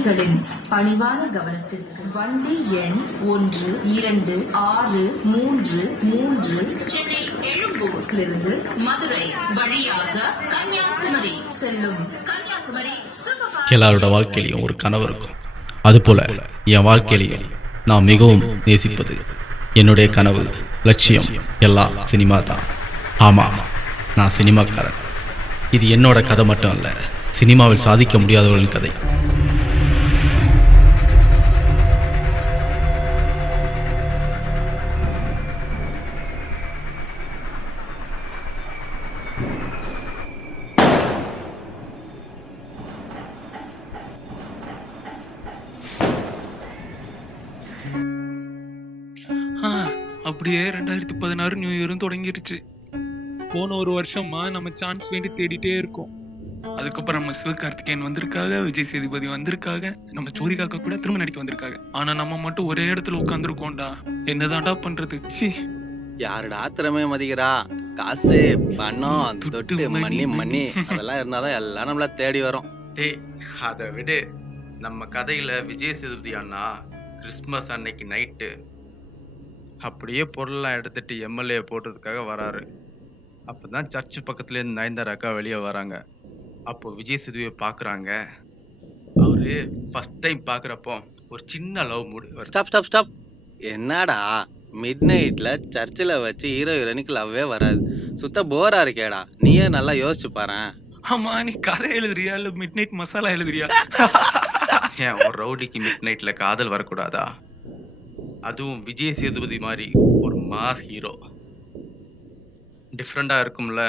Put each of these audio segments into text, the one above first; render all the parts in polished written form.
பயணிகளின் பணிவான கவனத்திற்கு வண்டி எண் 1263 சென்னை எழும்பூரிலிருந்து மதுரை வழியாக கன்னியாகுமரி செல்லும் கன்னியாகுமரி எல்லாரோட வாழ்க்கையிலையும் ஒரு கனவு இருக்கும். அதுபோல என் வாழ்க்கையிலையும் நான் மிகவும் நேசிப்பது என்னுடைய கனவு, லட்சியம் எல்லாம் சினிமா தான். ஆமாம், நான் சினிமாக்காரன். இது என்னோட கதை மட்டும் அல்ல, சினிமாவில் சாதிக்க முடியாதவர்களின் கதை. அப்படியே 2016 நியூ இயரும் தொடங்கிருச்சு. போன ஒரு வருஷமா நம்ம சான்ஸ் வேண்டி தேடிட்டே இருக்கோம். அதுக்கப்புறம் நம்ம சிவகார்த்திகேயன் வந்திருக்காங்க, விஜய் சேதுபதி வந்திருக்காங்க, நம்ம சூரிகாக்கா கூட திரும்ப நடிக்க வந்திருக்காங்க. ஆனா நம்ம மட்டும் ஒரே இடத்துல உட்காந்துருக்கோம்டா. என்னதான்டா பண்றது? யாருடா திறமைய மதிக்கிறா? காசு, பணம், தொட்டு மண்ணி அதெல்லாம் இருந்தாதான் எல்லாம் நம்மள தேடி வரும். டேய், அதை விடு. நம்ம கதையில விஜய் சேதுபதி அண்ணா கிறிஸ்மஸ் அன்னைக்கு நைட்டு அப்படியே பொருளெல்லாம் எடுத்துட்டு எம்எல்ஏ போடுறதுக்காக வராரு. அப்போதான் சர்ச்சு பக்கத்துலேருந்து நயன்தாராக்கா வெளியே வராங்க. அப்போ விஜய் சேதுபதியை பார்க்குறாங்க. அவரு ஃபர்ஸ்ட் டைம் பார்க்குறப்போ ஒரு சின்ன லவ் மூடு. ஸ்டாப். என்னடா மிட் நைட்ல சர்ச்சில் வச்சு ஹீரோ ஹீரோயினுக்கு லவ்வே வராது? சுத்த போரா இருக்கேடா. நீயே நல்லா யோசிச்சு பாரு. ஆமா, நீ கதை எழுதுறியா இல்ல மிட் நைட் மசாலா எழுதுறியா? ஏன் ஒரு ரவுடிக்கு மிட் நைட்ல காதல் வரக்கூடாதா? அதுவும் விஜய் சேதுபதி மாதிரி ஒரு மாஸ் ஹீரோ. டிஃப்ரெண்டாக இருக்கும்ல.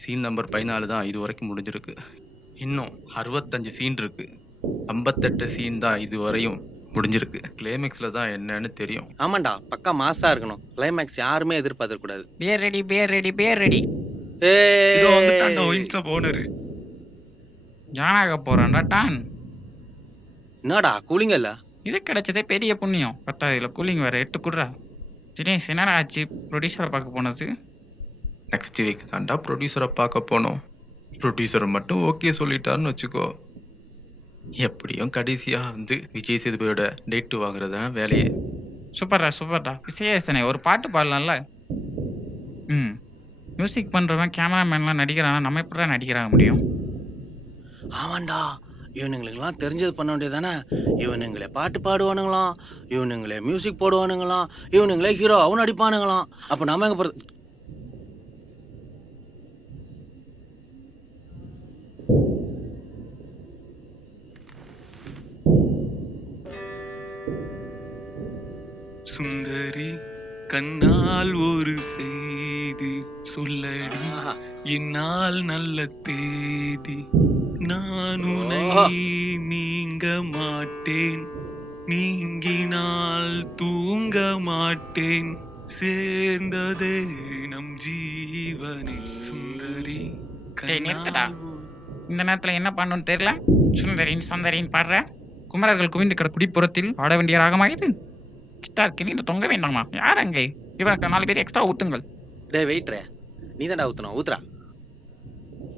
சீன் நம்பர் 14 தான் இது வரைக்கும் முடிஞ்சிருக்கு. இன்னும் 65 சீன் இருக்கு. 58 சீன் தான் இது வரையும் முடிஞ்சிருக்கு. கிளைமேக்ஸில் தான் என்னன்னு தெரியும். ஆமாண்டா, பக்கா மாசா இருக்கணும். கிளைமேக்ஸ் யாருமே எதிர்பார்க்க கூடாது. பேர் ரெடி. இதோ வந்துட்டான்டா ஒயின்ஸ்ல போனரு. ஜானாக போறான்டா டான். என்னடா கூலிங் இல்ல? இது கிடைச்சதே பெரிய புண்ணியம். 10 கூலிங் வேற 8 குடுறா. தினேஷ் என்னடா ஆச்சு ப்ரொடியூசரை பார்க்க போனது? நெக்ஸ்ட் வீக் தாண்டா ப்ரொடியூசரை பார்க்க போனோம். ப்ரொடியூசரை மட்டும் ஓகே சொல்லிட்டாருன்னு வச்சுக்கோ. எப்படியும் கடைசியாக வந்து விஜய் சேதுபதியோட டேட்டு வாங்குறது தான் வேலையே. சூப்பர்டா விசேஷனே, ஒரு பாட்டு பாடலாம்ல? மியூசிக் பண்ணுறவன் கேமராமேன்லாம் நடிக்கிறானா, நம்ம எப்படா நடிக்கிறாங்க முடியும்? ஆமாண்டா, இவனுங்களுக்கெல்லாம் தெரிஞ்சது பண்ண வேண்டியதானே. இவனுங்களே பாட்டு பாடுவானுங்களாம், இவனுங்களே மியூசிக் போடுவானுங்களாம், இவனுங்களே ஹீரோ அவன் நடிப்பானுங்களாம். அப்போ நாம எங்கே போகிறது? சுந்தரி கண்ணால் ஒரு செய்தி சொல்லடி, என்னால் நல்ல தேதி. நான் உன்னை நீங்க மாட்டேன், நீங்கினால் தூங்க மாட்டேன், சேர்ந்ததே நம் ஜீவனே. சுந்தரி நிறுத்தடா. இந்த நேரத்தில் என்ன பண்ணணும்னு தெரியல. சுந்தரின்னு பாடுற. குமரர்கள் குவிந்து கிட குடிப்புறத்தில் ஆட வேண்டிய ராகமா இது? கிட்டார் கிணிந்து தொங்க வேண்டாமா? யார் அங்கே? இவனுக்கு 4 பேர் எக்ஸ்ட்ரா ஊத்துங்கள். டே வெயிட்ரே, நீ தான்டா ஊற்றணும். ஊத்துறா.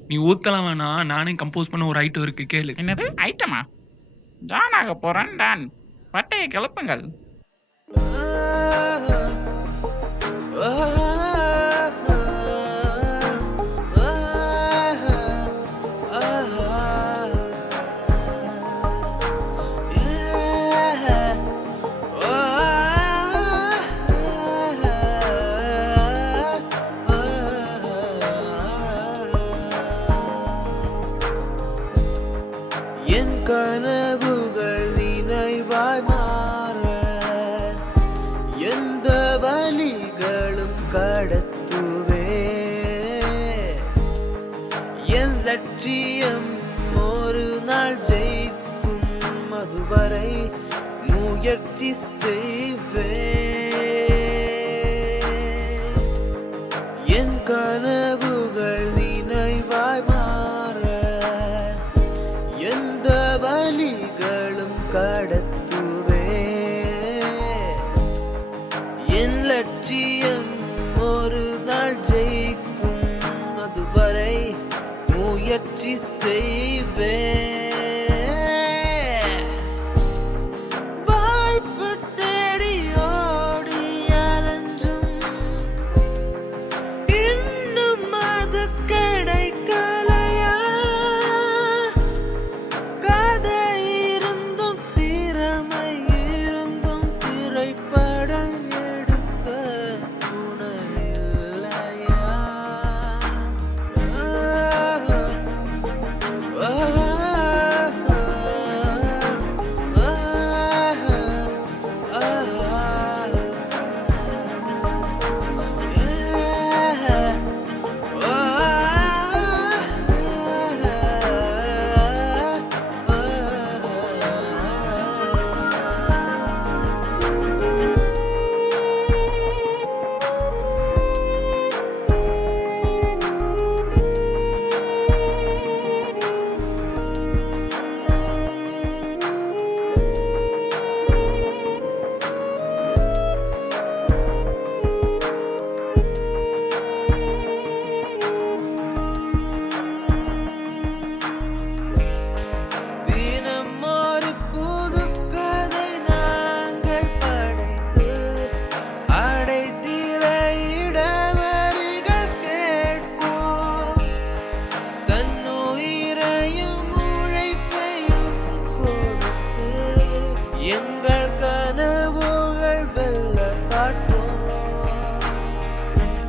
நீ ஊத்தலாம் வேணா, நானே கம்போஸ் பண்ண ஒரு ஐட்டம் இருக்கு, கேளு. என்னது ஐட்டமா? ஜானாக போறான் டான். பட்டையை கிளப்புங்கள். கனவுகள் நினைவாய் மாற எந்த வழிகளும் கடத்துவே. என் லட்சியம் ஒரு நாள் ஜெயிக்கும், அதுவரை முயற்சி செய்வே. என் கனவுகள் நினைவாய் மாற எந்த வழிகளும் கடத்துவே. என் லட்சியம் ஒரு நாள் ஜெயிக்கும், அதுவரை முயற்சி செய்வே.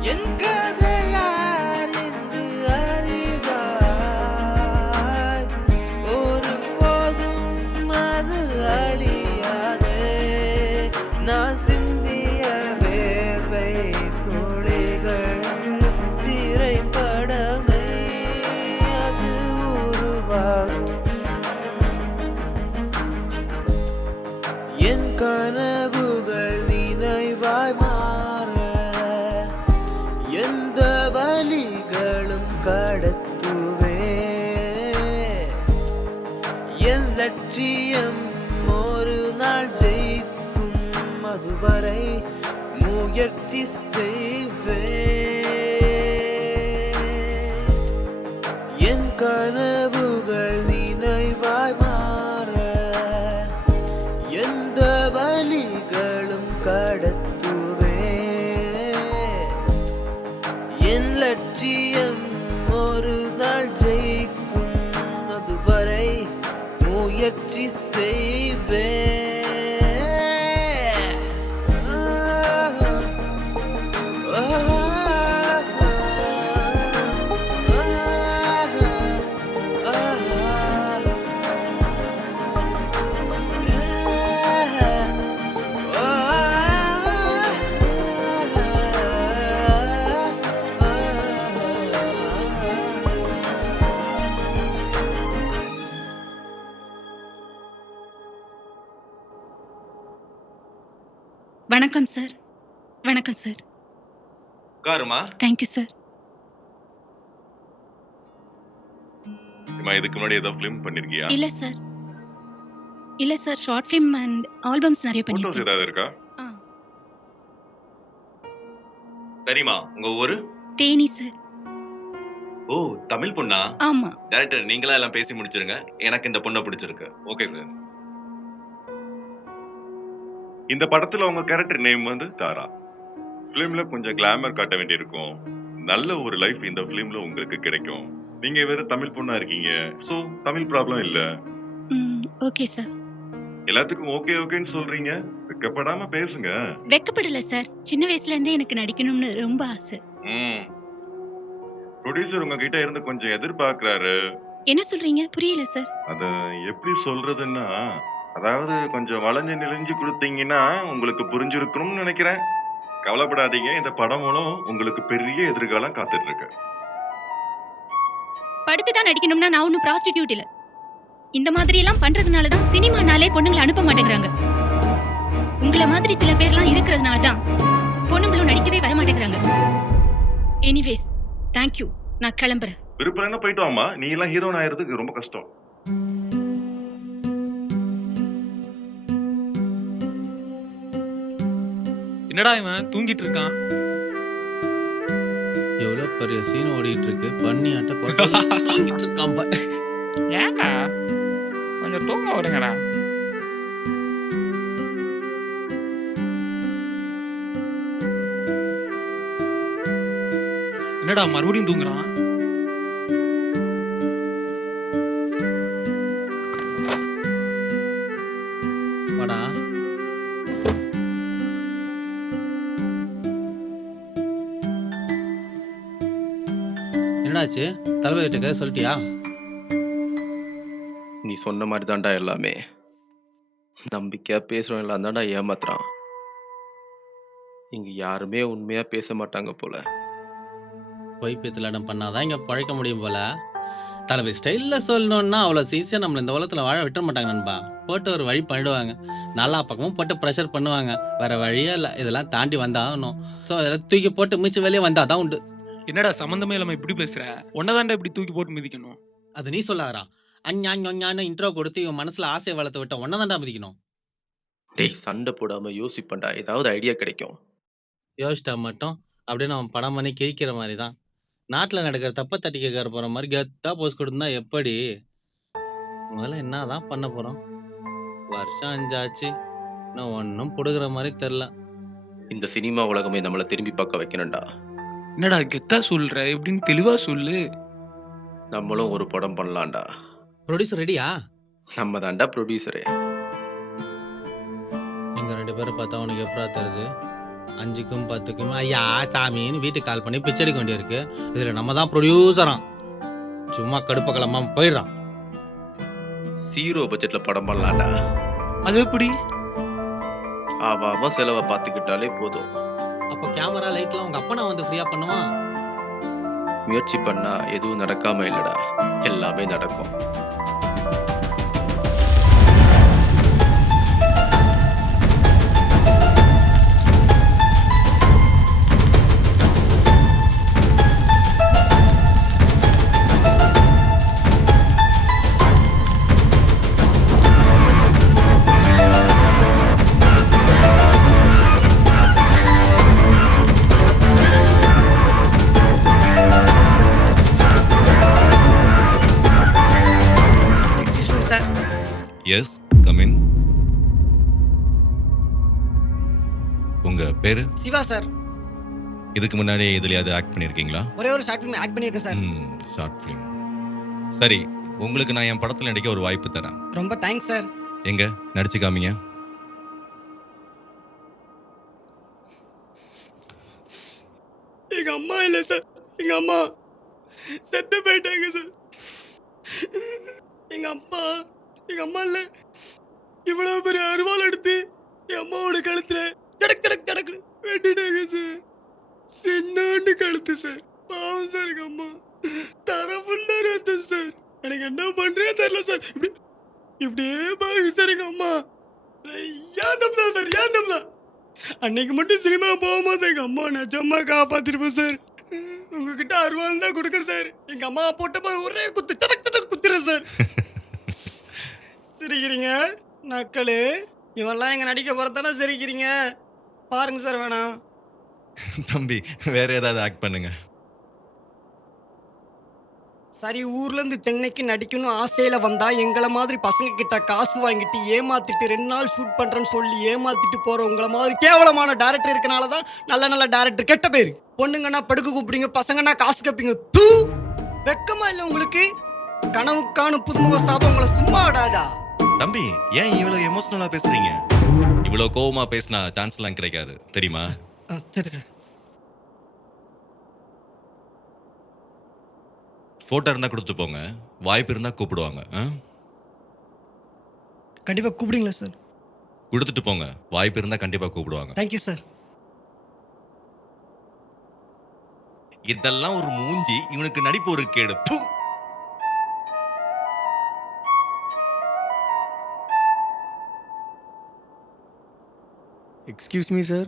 என் கதையார் என்று அறிவாய் ஒரு போதும் அது அழியாதே நான் சிந்திய வேர்வை துளிகள் திரைப்படமே அது உருவாகும் என் கனவுகள் நினைவாய் மாற எந்த வழிகளும் கடத்துவே என் லட்சியம் ஒரு நாள் ஜெயிக்கும் அதுவரை முயற்சி செய்வே என் கனவுகள் நினைவாய் மாற எந்த வழிகளும் கடத்துவே என் லட்சியம் ஒரு நாள் ஜெயிக்கும் அதுவரை முயற்சி செய்வே வணக்கம் சார். வணக்கம் சார். உட்காருமா. Thank you sir. அம்மா, இதுக்கு முன்னாடி ஏதோ ஃபிலிம் பண்ணிருக்கியா? இல்ல சார். இல்ல sir, short film and albums நிறைய போட்டோஸ் பண்ணிருக்கேன். ஏதாவது இருக்கா? ஆ, சரிம்மா, உங்க ஊரு? தேனி சார். ஓ, தமிழ் பொண்ணா? ஆமா. டைரக்டர் நீங்களா எல்லாம் பேசி முடிச்சிருங்க. எனக்கு இந்த பொண்ணை பிடிச்சிருக்கு. Okay sir. இந்த படத்துல உங்க கேரக்டர் நேம் வந்து தாரா. ஃபிலிம்ல கொஞ்சம் கிளாமர் காட்ட வேண்டியிருக்கும். நல்ல ஒரு லைஃப் இந்த ஃபிலிம்ல உங்களுக்கு கிடைக்கும். நீங்க வேற தமிழ் பொண்ணா இருக்கீங்க. சோ தமிழ் ப்ராப்ளம் இல்ல. Okay sir. எல்லாத்துக்கும் ஓகே ஓகேன்னு சொல்றீங்க. வெக்கப்படாம பேசுங்க. வெக்கப்படல சார். சின்ன வயசுல இருந்தே எனக்கு நடிக்கணும்னு ரொம்ப ஆசை. ப்ரொடியூசர் உங்ககிட்ட இருந்து கொஞ்சம் எதிர்பார்க்கறாரு. என்ன சொல்றீங்க? புரியல சார். அத எப்படி சொல்றதுன்னா, அதாவது கொஞ்சம் வளைஞ்சு நெளிஞ்சு கொடுத்தீங்கன்னா உங்களுக்கு புரிஞ்சிருக்கணும்னு நினைக்கிறேன். கவலைப்படாதீங்க, இந்த படம் மூலம் உங்களுக்கு பெரிய எதிர்காலம் காத்துட்டு இருக்கு. படுத்து தான் நடிக்கணும்னா நான் ஒன்னும் ப்ராஸ்டிடியூட் இல்ல. இந்த மாதிரி எல்லாம் பண்றதுனால தான் சினிமானாலே பொண்ணுங்களை அனுப்ப மாட்டேங்கிறாங்க. உங்கள மாதிரி சில பேர்லாம் இருக்கிறதுனால தான் பொண்ணுங்களும் நடிக்கவே வர மாட்டேங்கிறாங்க. Anyways, thank you. நான் கிளம்புறேன். விருப்பம் என்ன போயிட்டு வாமா. நீ எல்லாம் ஹீரோன் ஆயிரதுக்கு ரொம்ப கஷ்டம். என்னடா இவன் தூங்கிட்டு இருக்கான்? எவ்வளோ பெரிய சீன் ஓடிட்டு இருக்கு. பண்ணி ஆட்ட தூங்கிட்டு இருக்கான் பாரு. ஏன்டா கொஞ்சம் தூங்க விடுங்கடா. என்னடா மறுபடியும் தூங்குறான்? வாடா. என்னடாச்சு? தளபதி கிட்ட சொல்லிட்டியா? நீ சொன்ன மாதிரி தான்டா எல்லாமே. நம்பிக்கையா பேசுறவன் எல்லாம் தான்டா ஏமாத்துறான். இங்க யாருமே உண்மையா பேச மாட்டாங்க போல. பொய் பேத்தலாடம் பண்ணாதான் இங்கே பழைக்க முடியும் போல. தளபதி ஸ்டைலில் சொல்லணுன்னா அவ்வளோ சீசியாக நம்மளை இந்த உலகத்தில் வாழ விட்டுற மாட்டாங்க நண்பா. போட்டு ஒரு வழி பண்ணிடுவாங்க. நல்லா பக்கமும் போட்டு ப்ரெஷர் பண்ணுவாங்க. வேற வழியே இல்லை. இதெல்லாம் தாண்டி வந்தாகணும். ஸோ அதெல்லாம் தூக்கி போட்டு மிச்சம் வெளியே வந்தால் தான் உண்டு. என்னடா சம்மந்தமே இல்லாம இப்படி பேசுற? உன்னதாண்டா இப்படி தூக்கி போட்டு மிதிக்கணும். அது நீ சொல்லாதரா. அஞ்ஞான்னு இன்ட்ரோ கொடுத்து இவன் மனசுல ஆசையை வளர்த்து விட்ட ஒன்னதாண்டா மிதிக்கணும். டேய், சண்டை போடாம யோசிப்பண்டா, ஏதாவது ஐடியா கிடைக்கும். யோசிச்சா மட்டும் அப்படின்னு அவன் படம் பண்ணி கிழிக்கிற மாதிரி தான். நாட்டில் நடக்கிற தப்பை தட்டி கேட்கற போகிற மாதிரி கெத்தாக போஸ்ட் கொடுத்தா எப்படி? முதல்ல என்ன தான் பண்ண போகிறோம்? வருஷம் 5 ஆச்சு. இன்னும் ஒன்றும் பிடுங்குற மாதிரி தெரில. இந்த சினிமா உலகமே நம்மளை திரும்பி பார்க்க வைக்கணும்டா. என்னடா கெத்தா சொல்ற? எப்படின்னு தெளிவா சொல்லு. நம்மளும் ஒரு படம் பண்ணலாம்டா. ப்ரொடியூசர் ரெடியா? நம்ம தான்டா ப்ரொடியூசரே. எங்கள் 2 பேரை பார்த்தா உனக்கு எப்படா தருது? 5க்கும் 10க்கும் ஐயா சாமின்னு வீட்டுக்கு கால் பண்ணி பிச்சை எடுக்க வேண்டியிருக்கு. இதில் நம்ம தான் ப்ரொடியூசராம். சும்மா கடுப்ப கிளம்பாம போயிடுறான். 0 பட்ஜெட்ல படம் பண்ணலாம்டா. அது எப்படி? அவன் செலவை பார்த்துக்கிட்டாலே போதும். அப்போ கேமரா லைட்லாம் உங்கள் அப்பா நான் வந்து ஃப்ரீயாக பண்ணுவான். முயற்சி பண்ணா எதுவும் நடக்காம இல்லடா, எல்லாமே நடக்கும். Yes, come in. உங்க பேரு? சிவா சார். இதுக்கு முன்னாடி இதுலயாவது ஆக்ட் பண்ணிருக்கீங்களா? ஒரே ஒரு ஷார்ட் ஃபிலிம் ஆக்ட் பண்ணியிருக்கேன் சார். Short film. சரி, உங்களுக்கு நான் என் படத்துல நடிக்க ஒரு வாய்ப்பு தரேன். ரொம்ப தேங்க்ஸ் சார். எங்க நடிச்சு காமிங்க. எங்க அம்மா இல்லை சார், எங்க அம்மா செத்து போயிட்டாங்க சார். எங்க அம்மா இல்லை, இவ்வளவு பெரிய அருவாள் எடுத்து என் அம்மாவோட கழுத்துல தடக் தடக் தடக்கு வெட்டிட்டாங்க சார். சின்னாண்டு கழுத்து சார். பாவம் சார், எங்க அம்மா தர ஃபுல்லா ரத்தம் சார். எனக்கு என்ன பண்றே தெரியல சார். இப்படியே பாருங்க சார் எங்க அம்மா. ஏன் தப்பு சார், ஏன் தப்பு. அன்னைக்கு மட்டும் சினிமா போகும்போது எங்க அம்மா நிஜமா காப்பாத்திருப்பேன் சார். உங்ககிட்ட அருவாள் தான் கொடுக்குறேன் சார். எங்க அம்மா போட்ட ஒரே குத்து தடக் தடக் குத்துறேன் சார். சிரிக்கிறீங்க நக்களு. இவெல்லாம் எங்க நடிக்க போறதானே சிரிக்கிறீங்க. பாருங்க சார், வேணாம். தம்பி, வேற ஏதாவது ஆக்ட் பண்ணுங்க. சரி, ஊர்ல இருந்து சென்னைக்கு நடிக்கணும் ஆசையில வந்தா எங்களை மாதிரி பசங்க கிட்ட காசு வாங்கிட்டு ஏமாத்திட்டு 2 நாள் ஷூட் பண்றேன்னு சொல்லி ஏமாத்திட்டு போற உங்களை மாதிரி கேவலமான டைரக்டர் இருக்கனாலதான் நல்ல நல்ல டைரக்டர் கெட்ட பேரு. பொண்ணுங்கன்னா படுக்க கூப்பிடுங்க, பசங்கன்னா காசு கேப்பீங்க. தூ, வெக்கமா இல்ல உங்களுக்கு? கனவுக்கான புதுமுக ஸ்தாபம் உங்களை சும்மா விடாதா? தம்பி, ஏன் இவ்வளவு எமோஷனலா பேசுறீங்க? இவ்வளவு கோவமா பேசினா சான்ஸ் எல்லாம் கிடைக்காது, தெரியுமா? சரி சார். போட்டோ இருந்தா கொடுத்து போங்க, வாய்ப்பு இருந்தா கூப்பிடுவாங்க. கண்டிப்பா கூப்பிடுங்களா சார்? கொடுத்துட்டு போங்க, வாய்ப்பு இருந்தா கண்டிப்பா கூப்பிடுவாங்க. Thank you sir. இதெல்லாம் ஒரு மூஞ்சி, இவனுக்கு நடிப்பு ஒரு கேடு. ப்பு. Excuse me sir.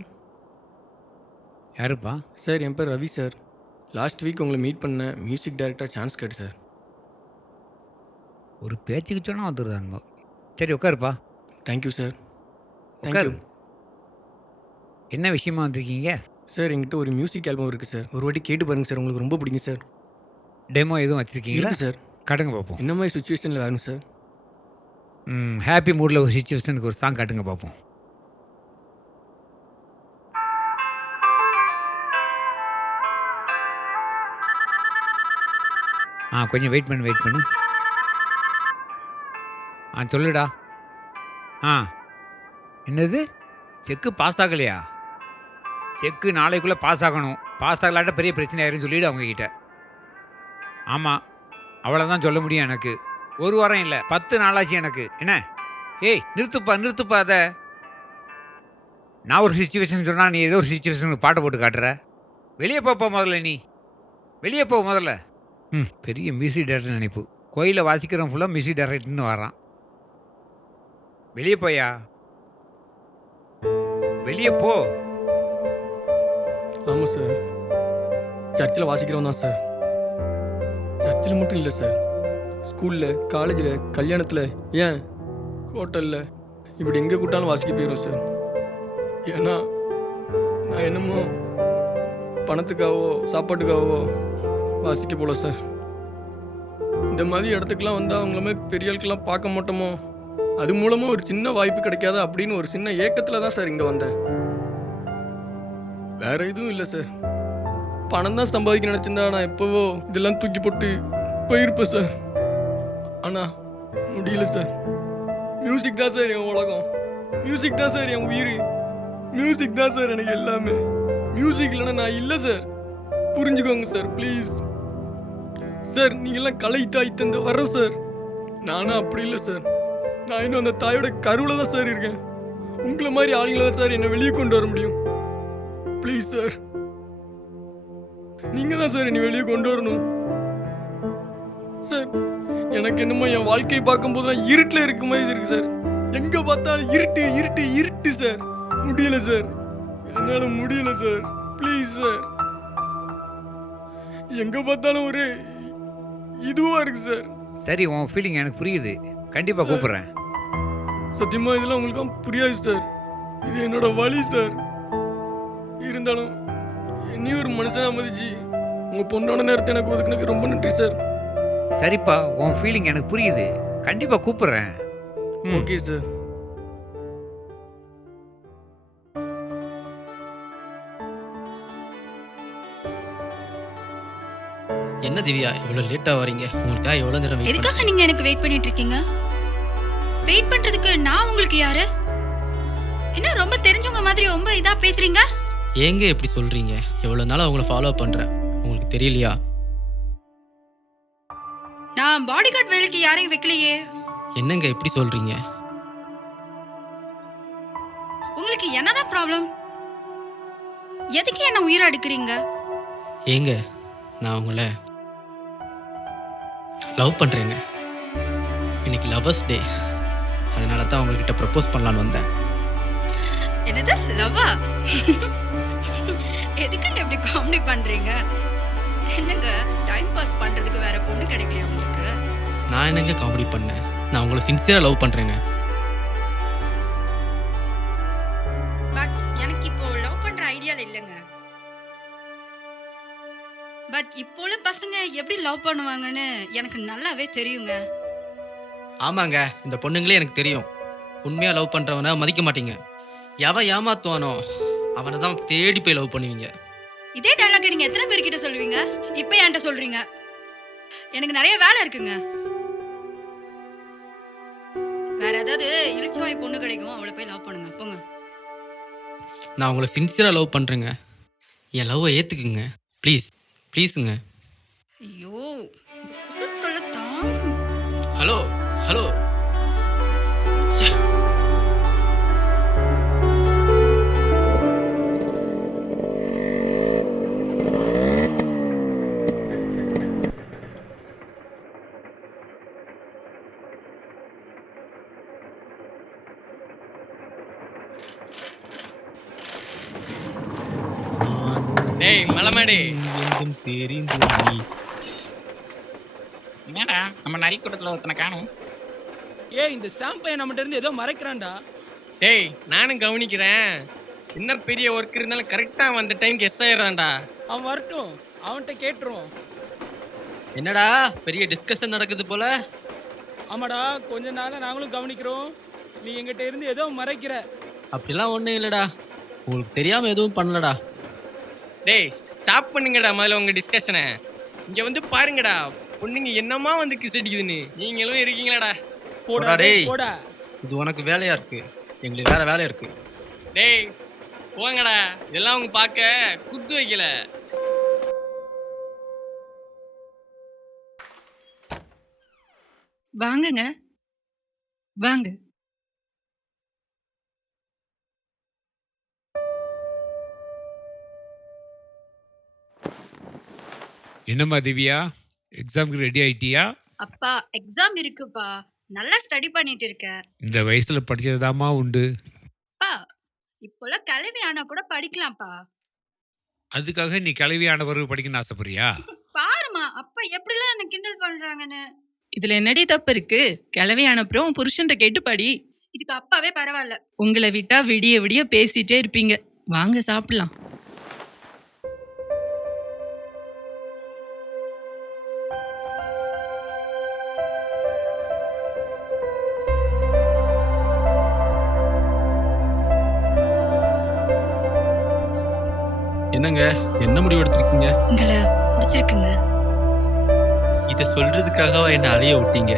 யாருப்பா? சார், என் பேர் ரவி சார். லாஸ்ட் வீக் உங்களை மீட் பண்ண மியூசிக் டைரக்டர் சான்ஸ் கேட்டு சார். ஒரு பேச்சுக்கு சொன்னால் வந்துடுதாங்க. சரி, உட்காருப்பா. Thank you sir. உட்காரு. தேங்க்யூ என்ன விஷயமா வந்திருக்கீங்க? சார், என்கிட்ட ஒரு மியூசிக் ஆல்பம் இருக்குது சார். ஒரு வாட்டி கேட்டு பாருங்கள் சார், உங்களுக்கு ரொம்ப பிடிக்கும் சார். டெமோ எதுவும் வச்சுருக்கீங்களா? இருக்கு சார். காட்டுங்க பார்ப்போம். என்ன மாதிரி சுச்சுவேஷனில் வேணும் சார்? ஹாப்பி மூடில் ஒரு சுச்சுவேஷனுக்கு ஒரு சாங் காட்டுங்க பார்ப்போம். கொஞ்சம் வெயிட் பண்ணு. சொல்லுடா. என்னது, செக்கு பாஸ் ஆகலையா? செக்கு நாளைக்குள்ளே பாஸ் ஆகணும். பாஸ் ஆகலாட்ட பெரிய பிரச்சனை ஆயிருன்னு சொல்லிவிடு அவங்கக்கிட்ட. ஆமாம், அவ்வளோதான் சொல்ல முடியும். எனக்கு 1 வாரம் இல்லை, 10 நாளாச்சு எனக்கு. என்ன? ஏய், நிறுத்துப்பா அதை. நான் ஒரு சுச்சுவேஷன் சொன்னால் நீ ஏதோ ஒரு சுச்சுவேஷனுக்கு பாட்டை போட்டு காட்டுற. வெளியே போப்பா முதல்ல, நீ வெளியே போ முதல்ல. பெரிய மியூசிக் டைரக்டர் நினைப்பு. கோயிலில் வாசிக்கிறவன் ஃபுல்லாக மியூசிக் டைரக்டர்னு வரான். வெளியே போயா, வெளியே போ. ஆமாம் சார், சர்ச்சில் வாசிக்கிறோம் தான் சார். சர்ச்சில் மட்டும் இல்லை சார், ஸ்கூலில், காலேஜில், கல்யாணத்தில், ஏன் ஹோட்டலில், இப்படி எங்கே கூட்டாலும் வாசிக்க போயிடும் சார். ஏன்னா நான் என்னமோ பணத்துக்காகவோ சாப்பாட்டுக்காகவோ வாசிக்க போல சார். இந்த மாதிரி இடத்துக்குலாம் வந்தால் அவங்கள மாதிரி பெரிய ஆட்கள்லாம் பார்க்க மாட்டோமோ, அது மூலமாக ஒரு சின்ன வாய்ப்பு கிடைக்காதா அப்படின்னு ஒரு சின்ன ஏக்கத்தில் தான் சார் இங்கே வந்தேன். வேற எதுவும் இல்லை சார். பணம் தான் சம்பாதிக்க நினச்சிருந்தா நான் எப்போவோ இதெல்லாம் தூக்கி போட்டு போயிருப்பேன் சார். ஆனால் முடியல சார். மியூசிக் தான் சார் என் உலகம், மியூசிக் தான் சார் என் உயிர். மியூசிக் தான் சார் எனக்கு எல்லாமே. மியூசிக் இல்லைன்னா நான் இல்லை சார். புரிஞ்சுக்கோங்க சார் ப்ளீஸ். சார் நீங்கள்லாம் கலை தாய் தந்த வர சார். நானும் அப்படி இல்லை சார். நான் இன்னும் அந்த தாயோட கருவில் தான் சார் இருக்கேன். உங்களை மாதிரி ஆளுங்களை தான் சார் என்னை வெளியே கொண்டு வர முடியும். ப்ளீஸ் சார், நீங்கள் தான் சார் என்னை வெளியே கொண்டு வரணும் சார். எனக்கு என்னமோ என் வாழ்க்கையை பார்க்கும்போது நான் இருட்டில் இருக்க மாதிரி இருக்கு சார். எங்கே பார்த்தாலும் இருட்டு இருட்டு இருட்டு சார். முடியல சார், என்னால் முடியல சார். ப்ளீஸ் சார், எங்கே பார்த்தாலும் ஒரு இதுவாக இருக்கு சார். சரி, உன் ஃபீலிங் எனக்கு புரியுது. கண்டிப்பாக கூப்பிட்றேன். சத்தியமாக இதெல்லாம் உங்களுக்கு புரியாது சார். இது என்னோட வழி சார். இருந்தாலும் நீ ஒரு மனுஷனா மதிச்சு உங்கள் பொண்ணோட நேரத்தை எனக்கு ஒதுக்குனதுக்கு ரொம்ப நன்றி சார். சரிப்பா, உன் ஃபீலிங் எனக்கு புரியுது. கண்டிப்பாக கூப்பிட்றேன். Okay sir. என்ன திவ்யா இவ்வளோ லேட்டாக வரீங்க? உங்களுக்காக எவ்வளோ நேரம் வெயிட் எதுக்காக நீங்க எனக்கு வெயிட் பண்ணிட்டு இருக்கீங்க? வெயிட் பண்றதுக்கு நான் உங்களுக்கு யாரு? என்ன ரொம்ப தெரிஞ்சவங்க மாதிரி ரொம்ப இதா பேசுறீங்க? ஏங்க எப்படி சொல்கிறீங்க? எவ்வளோ நாளாக உங்களை ஃபாலோ பண்ணுறேன், உங்களுக்கு தெரியலையா? நான் பாடி கார்டு வேலைக்கு யாரையும் வைக்கலையே. என்னங்க எப்படி சொல்கிறீங்க? உங்களுக்கு என்னதான் ப்ராப்ளம்? எதுக்கு என்ன உயிரை எடுக்கிறீங்க? ஏங்க நான் உங்களை லவ் பண்ணுறேங்க. இன்னைக்கு லவ்வர்ஸ் டே, அதனால தான் உங்ககிட்ட ப்ரப்போஸ் பண்ணலான்னு வந்தேன். என்னது லவ்வா? எதுக்குங்க இப்படி காமெடி பண்றீங்க? என்னங்க டைம் பாஸ் பண்றதுக்கு வேற பொண்ணு கிடைக்கலையா உங்களுக்கு? நான் என்னங்க காமெடி பண்ணேன்? நான் உங்களை சின்சியராக லவ் பண்ணுறேங்க. பட் எனக்கு இப்போ லவ் பண்ற ஐடியால இல்லைங்க. பட் இப்போ உள்ள பசங்க எப்படி லவ் பண்ணுவாங்கன்னு எனக்கு நல்லாவே தெரியுங்க. ஆமாங்க, இந்த பொண்ணுங்களே எனக்கு தெரியும். உண்மையாக லவ் பண்ணுறவனை மதிக்க மாட்டீங்க. எவன் ஏமாத்துவானோ அவனை தான் தேடி போய் லவ் பண்ணுவீங்க. இதே டயலாக் நீங்க எத்தனை பேர்கிட்ட சொல்லுவீங்க? இப்போ என்கிட்ட சொல்றீங்க. எனக்கு நிறைய வேலை இருக்குங்க. வேற ஏதாவது இளிச்சவாய் பொண்ணு கிடைக்கும், அவளை போய் லவ் பண்ணுங்க போங்க. நான் உங்களை சின்சியராக லவ் பண்ணுறேங்க. என் லவ்வை ஏற்றுக்குங்க ப்ளீஸ். ப்ளீஸுங்க. ஐயோ, இந்த குசுத்தொல்லை தாங்க. Hello hello. டேய் மலமாடி, என்னடா நம்ம நரிக்கூட்டத்தில் ஒருத்தனை காணும். ஏய் இந்த சாம்பையை நம்மகிட்ட இருந்து ஏதோ மறைக்கிறான்டா. டேய் நானும் கவனிக்கிறேன். என்ன பெரிய ஒர்க் இருந்தாலும் கரெக்டாக வந்த டைம்க்கு எஸ் ஆயிடுறான்டா. அவன் வரட்டும், அவன்கிட்ட கேட்டுருவோம். என்னடா பெரிய டிஸ்கஷன் நடக்குது போல? ஆமாடா, கொஞ்ச நாளாக நாங்களும் கவனிக்கிறோம். நீ எங்கிட்ட இருந்து ஏதோ மறைக்கிற. அப்படிலாம் ஒன்றும் இல்லைடா, உங்களுக்கு தெரியாமல் எதுவும் பண்ணலடா. டேய் ஸ்டாப் பண்ணுங்கடா முதல்ல உங்க டிஸ்கஷனை. இங்க வந்து பாருங்கடா, பொண்ணுங்க என்னமா வந்து கிஸ் அடிக்குதுன்னு. நீங்களும் இருக்கீங்களாடா? போடா டேய், இது உனக்கு வேலையா இருக்கு, எங்களுக்கு வேற வேலை இருக்கு. டேய் போங்கடா, இதெல்லாம் அவங்க பார்க்க குத்து வைக்கல. வாங்கங்க வாங்க. என்னம்மா திவ்யா, எக்ஸாமுக்கு ரெடி ஆயிட்டியா? அப்பா எக்ஸாம் இருக்குப்பா, நல்லா ஸ்டடி பண்ணிட்டு இருக்கேன். இந்த வயசுல படிச்சதுதாம்மா உண்டு. அப்பா இப்போலாம் கிளவி ஆனா கூட படிக்கலாம்ப்பா. அதுக்காக நீ கிளவியான பிறகு படிக்கணும்னு ஆசைப்படுறியா? பாருமா அப்பா எப்படிலாம் என்ன கிண்டல் பண்றாங்கன்னு. இதுல என்னடி தப்பு இருக்கு? கிளவி அனுப்புறோம் புருஷன்ட்ட கேட்டு படி. இதுக்கு அப்பாவே பரவாயில்ல. உங்களை விட்டா விடிய விடிய பேசிட்டே இருப்பீங்க. வாங்க சாப்பிடலாம். என்னங்க என்ன முடிவு எடுத்திருக்கீங்க? உங்களை பிடிச்சிருக்குங்க. இதை சொல்றதுக்காகவா என்ன அழிய விட்டீங்க?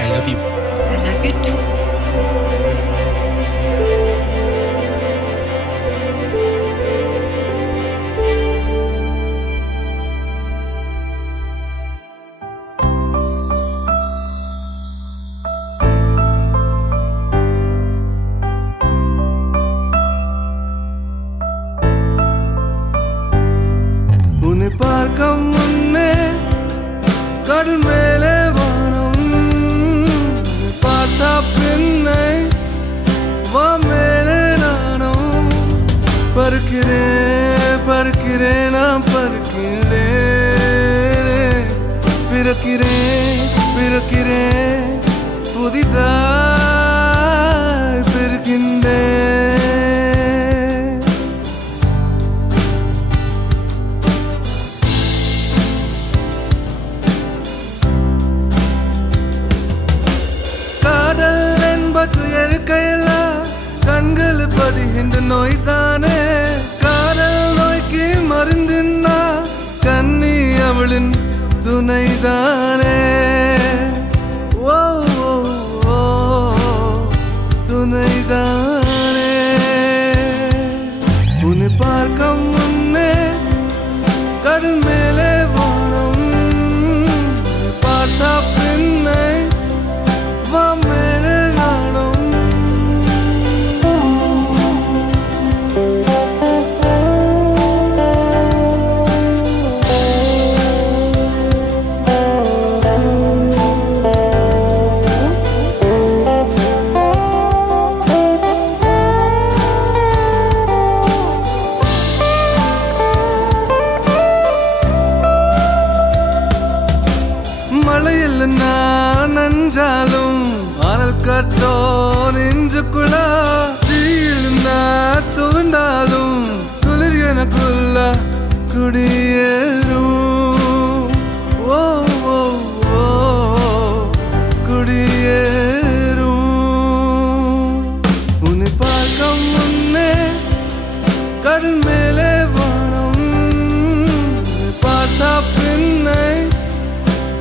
I love you. I love you too. உன்னை பார்க்க முன்னே கடல் மேலே வானம், உன்னை பார்த்தா பின்னை வா மேலே நானும். பறக்கிறேன் பறக்கிறேன் நான் பறக்கிறேன், பிறக்கிறேன் பிறக்கிறேன் புதிதாய் பிறக்கின்றேன். காதல் என்பது எழுக்கையில கண்கள் பதிகின்ற நோய் தானே, காதல் நோய்க்கு மருந்துன்னா கண்ணி அவளின் துணைதானே. ஓ ஓ, ஓ, துணைதானே. உன்னை பார்க்க முன்னே கடல் மேலே வானம், உன்னை பார்த்தா பின்னை வா மேலே நானும். மழையில் நான் நஞ்சாலும் அனல் கட்டோ நெஞ்சுக்குள்ள, தீயில் நான் துவண்டாலும் குளிர் எனக்குள்ள குடியேறும். ஓ ஓ, ஓ, குடியேறும். உன்னை பார்க்க முன்னே கடல் மேலே வானம், உன்னை பார்த்தா பின்னை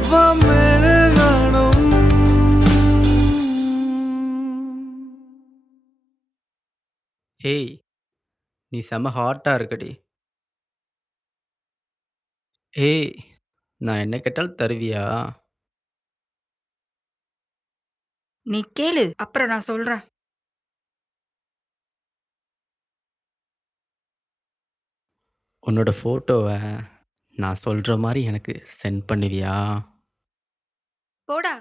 வா மேலே நானும். ஏய், நீ செம ஹாட்டாக இருக்கடி. ஏய், நான் என்ன கேட்டாலும் தருவியா? நீ கேளு, அப்புறம் நான் சொல்றேன். உன்னோட ஃபோட்டோவை நான் சொல்கிற மாதிரி எனக்கு சென்ட் பண்ணுவியா? போடா,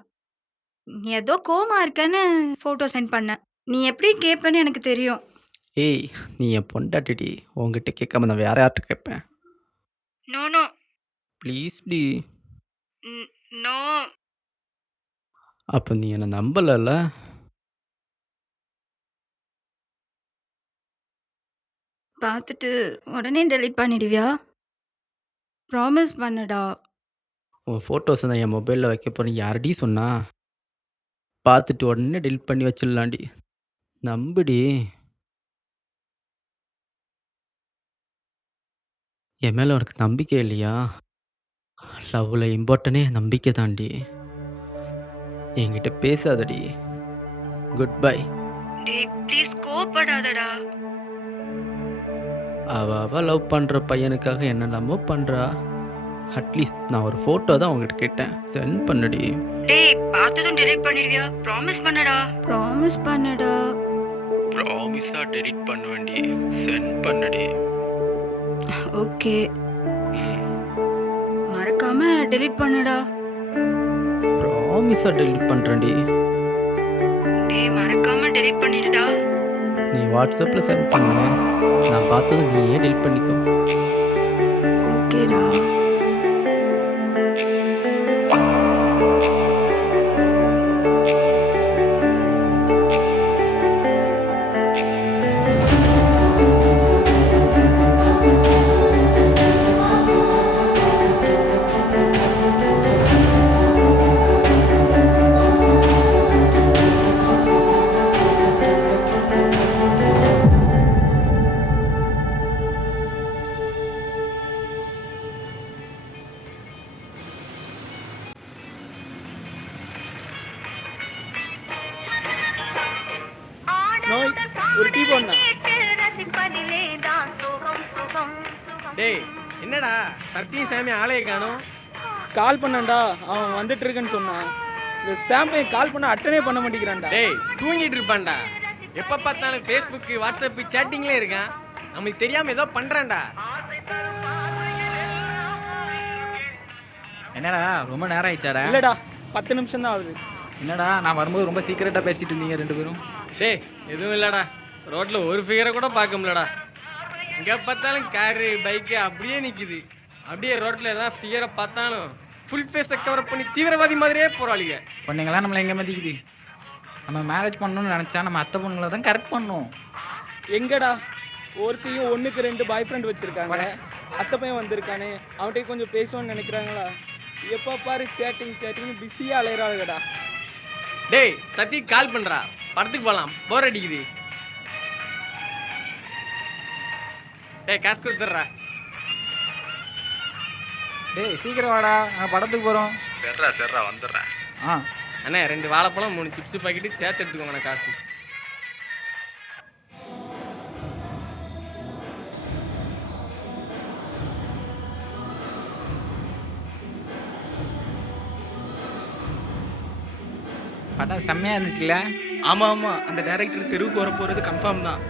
நீ ஏதோ கோமா இருக்கன்னு ஃபோட்டோ சென்ட் பண்ண. நீ எப்படி கேட்பேன்னு எனக்கு தெரியும். ஏய், நீ என் பொண்டாட்டிடி, உங்ககிட்ட கேட்காம நான் வேற யார்கிட்ட கேட்பேன்? நோ நோ ப்ளீஸ் டி. நோ. அப்போ நீ என்னை நம்பலல்ல? பார்த்துட்டு உடனே டெலீட் பண்ணிடுவியா? ப்ராமிஸ் பண்ணுடா. உன் ஃபோட்டோஸ் நான் என் மொபைலில் வைக்க போகிறேன் யாரடி சொன்னா? பார்த்துட்டு உடனே டெலிட் பண்ணி வச்சிடலாண்டி. நம்புடி. என் மேலே உனக்கு நம்பிக்கை இல்லையா? லவ்வில் இம்பார்ட்டனே நம்பிக்கை தாண்டி. என்கிட்ட பேசாதடி. Good bye. டேய் ப்ளீஸ் கோபப்படாதடா. அவ லவ் பண்ணுற பையனுக்காக என்னெல்லாமோ பண்ணுறா. அட்லீஸ்ட் நான் ஒரு ஃபோட்டோ தான் உங்ககிட்ட கேட்டேன், சென்ட் பண்ணுடி. டேய் பார்த்ததும் டெலீட் பண்ணிடுவியா? ப்ராமிஸ் பண்ணுடா. ப்ராமிஸ் பண்ணுடா. ப்ராமிஸாக டெலிட் பண்ணுவேண்டி, சென்ட் பண்ணுடி. ஓகே, மறக்காம டெலீட் பண்ணுடா. ப்ராமிஸாக டெலிட் பண்ணுறேன்டி. டேய் மறக்காம டெலீட் பண்ணிடுடா. நீ வாட்ஸ்அப்பில் சென்ட் பண்ண, நான் பார்த்ததும் நீயே டெலிட் பண்ணிக்கோ. ஓகேடா. ஒரு டீ போடா. டேய் என்னடா சத்தியும் சாமி ஆளைய காணோம்? கால் பண்ணான்டா, அவன் வந்துட்டு இருக்கேன்னு சொன்னான். இந்த சாம்பை கால் பண்ண அட்டனே பண்ண மாட்டேங்கிறான்டா. டேய் தூங்கிட்டு இருப்பான்டா. எப்ப பார்த்தாலும் ஃபேஸ்புக் வாட்ஸ்அப் சேட்டிங்ல இருக்கான். நமக்கு தெரியாம ஏதோ பண்றான்டா. என்னடா ரொம்ப நேரம் ஆயிடுச்சாடா? இல்லடா 10 நிமிஷம் தான் ஆகுது. என்னடா நான் வரும்போது ரொம்ப சீக்கிரட்டா பேசிட்டு இருந்தீங்க ரெண்டு பேரும். டேய் எதுவும் இல்லடா, ரோட்ல ஒரு ஃபிகரை கூட பார்க்க முடியலடா. எங்க பார்த்தாலும் காரு பைக்கு அப்படியே நிக்குது. அப்படியே ரோட்ல ஏதாவது ஃபிகரை பார்த்தாலும் ஃபுல் ஃபேஸை கவர் பண்ணி தீவிரவாதி மாதிரியே போறாளிங்க. பொண்ணுங்களாம் நம்மளை எங்க மதிக்குது? நம்ம மேரேஜ் பண்ணணும்னு நினைச்சா நம்ம அத்தை பொண்ணுங்களை தான் கரெக்ட் பண்ணணும். எங்கடா ஒருத்தையும் 1க்கு 2 பாய் ஃப்ரெண்ட் வச்சிருக்காங்க. அத்தை பையன் வந்திருக்கானே அவன்கிட்ட கொஞ்சம் பேசுவோன்னு நினைக்கிறாங்களா? எப்போ பாரு சேட்டிங் பிஸியா அலையறாளுங்கடா. டேய் சத்தி கால் பண்றா, படத்துக்கு போலாம், போர் அடிக்குது. டேய் காசு கொடுத்துட்றா. டேய் சீக்கிரம் வாடா, நான் படத்துக்கு போறோம். சரிடா வந்துடுறேன். அண்ணே 2 வாழைப்பழம் 3 சிப்ஸ் பாக்கெட்டு சேர்த்து எடுத்துக்கோங்கண்ணா காசு. படம் செம்மையா இருந்துச்சுல்ல? ஆமா அந்த டைரக்டர் தெருவுக்கு வர போறது கன்ஃபார்ம் தான்.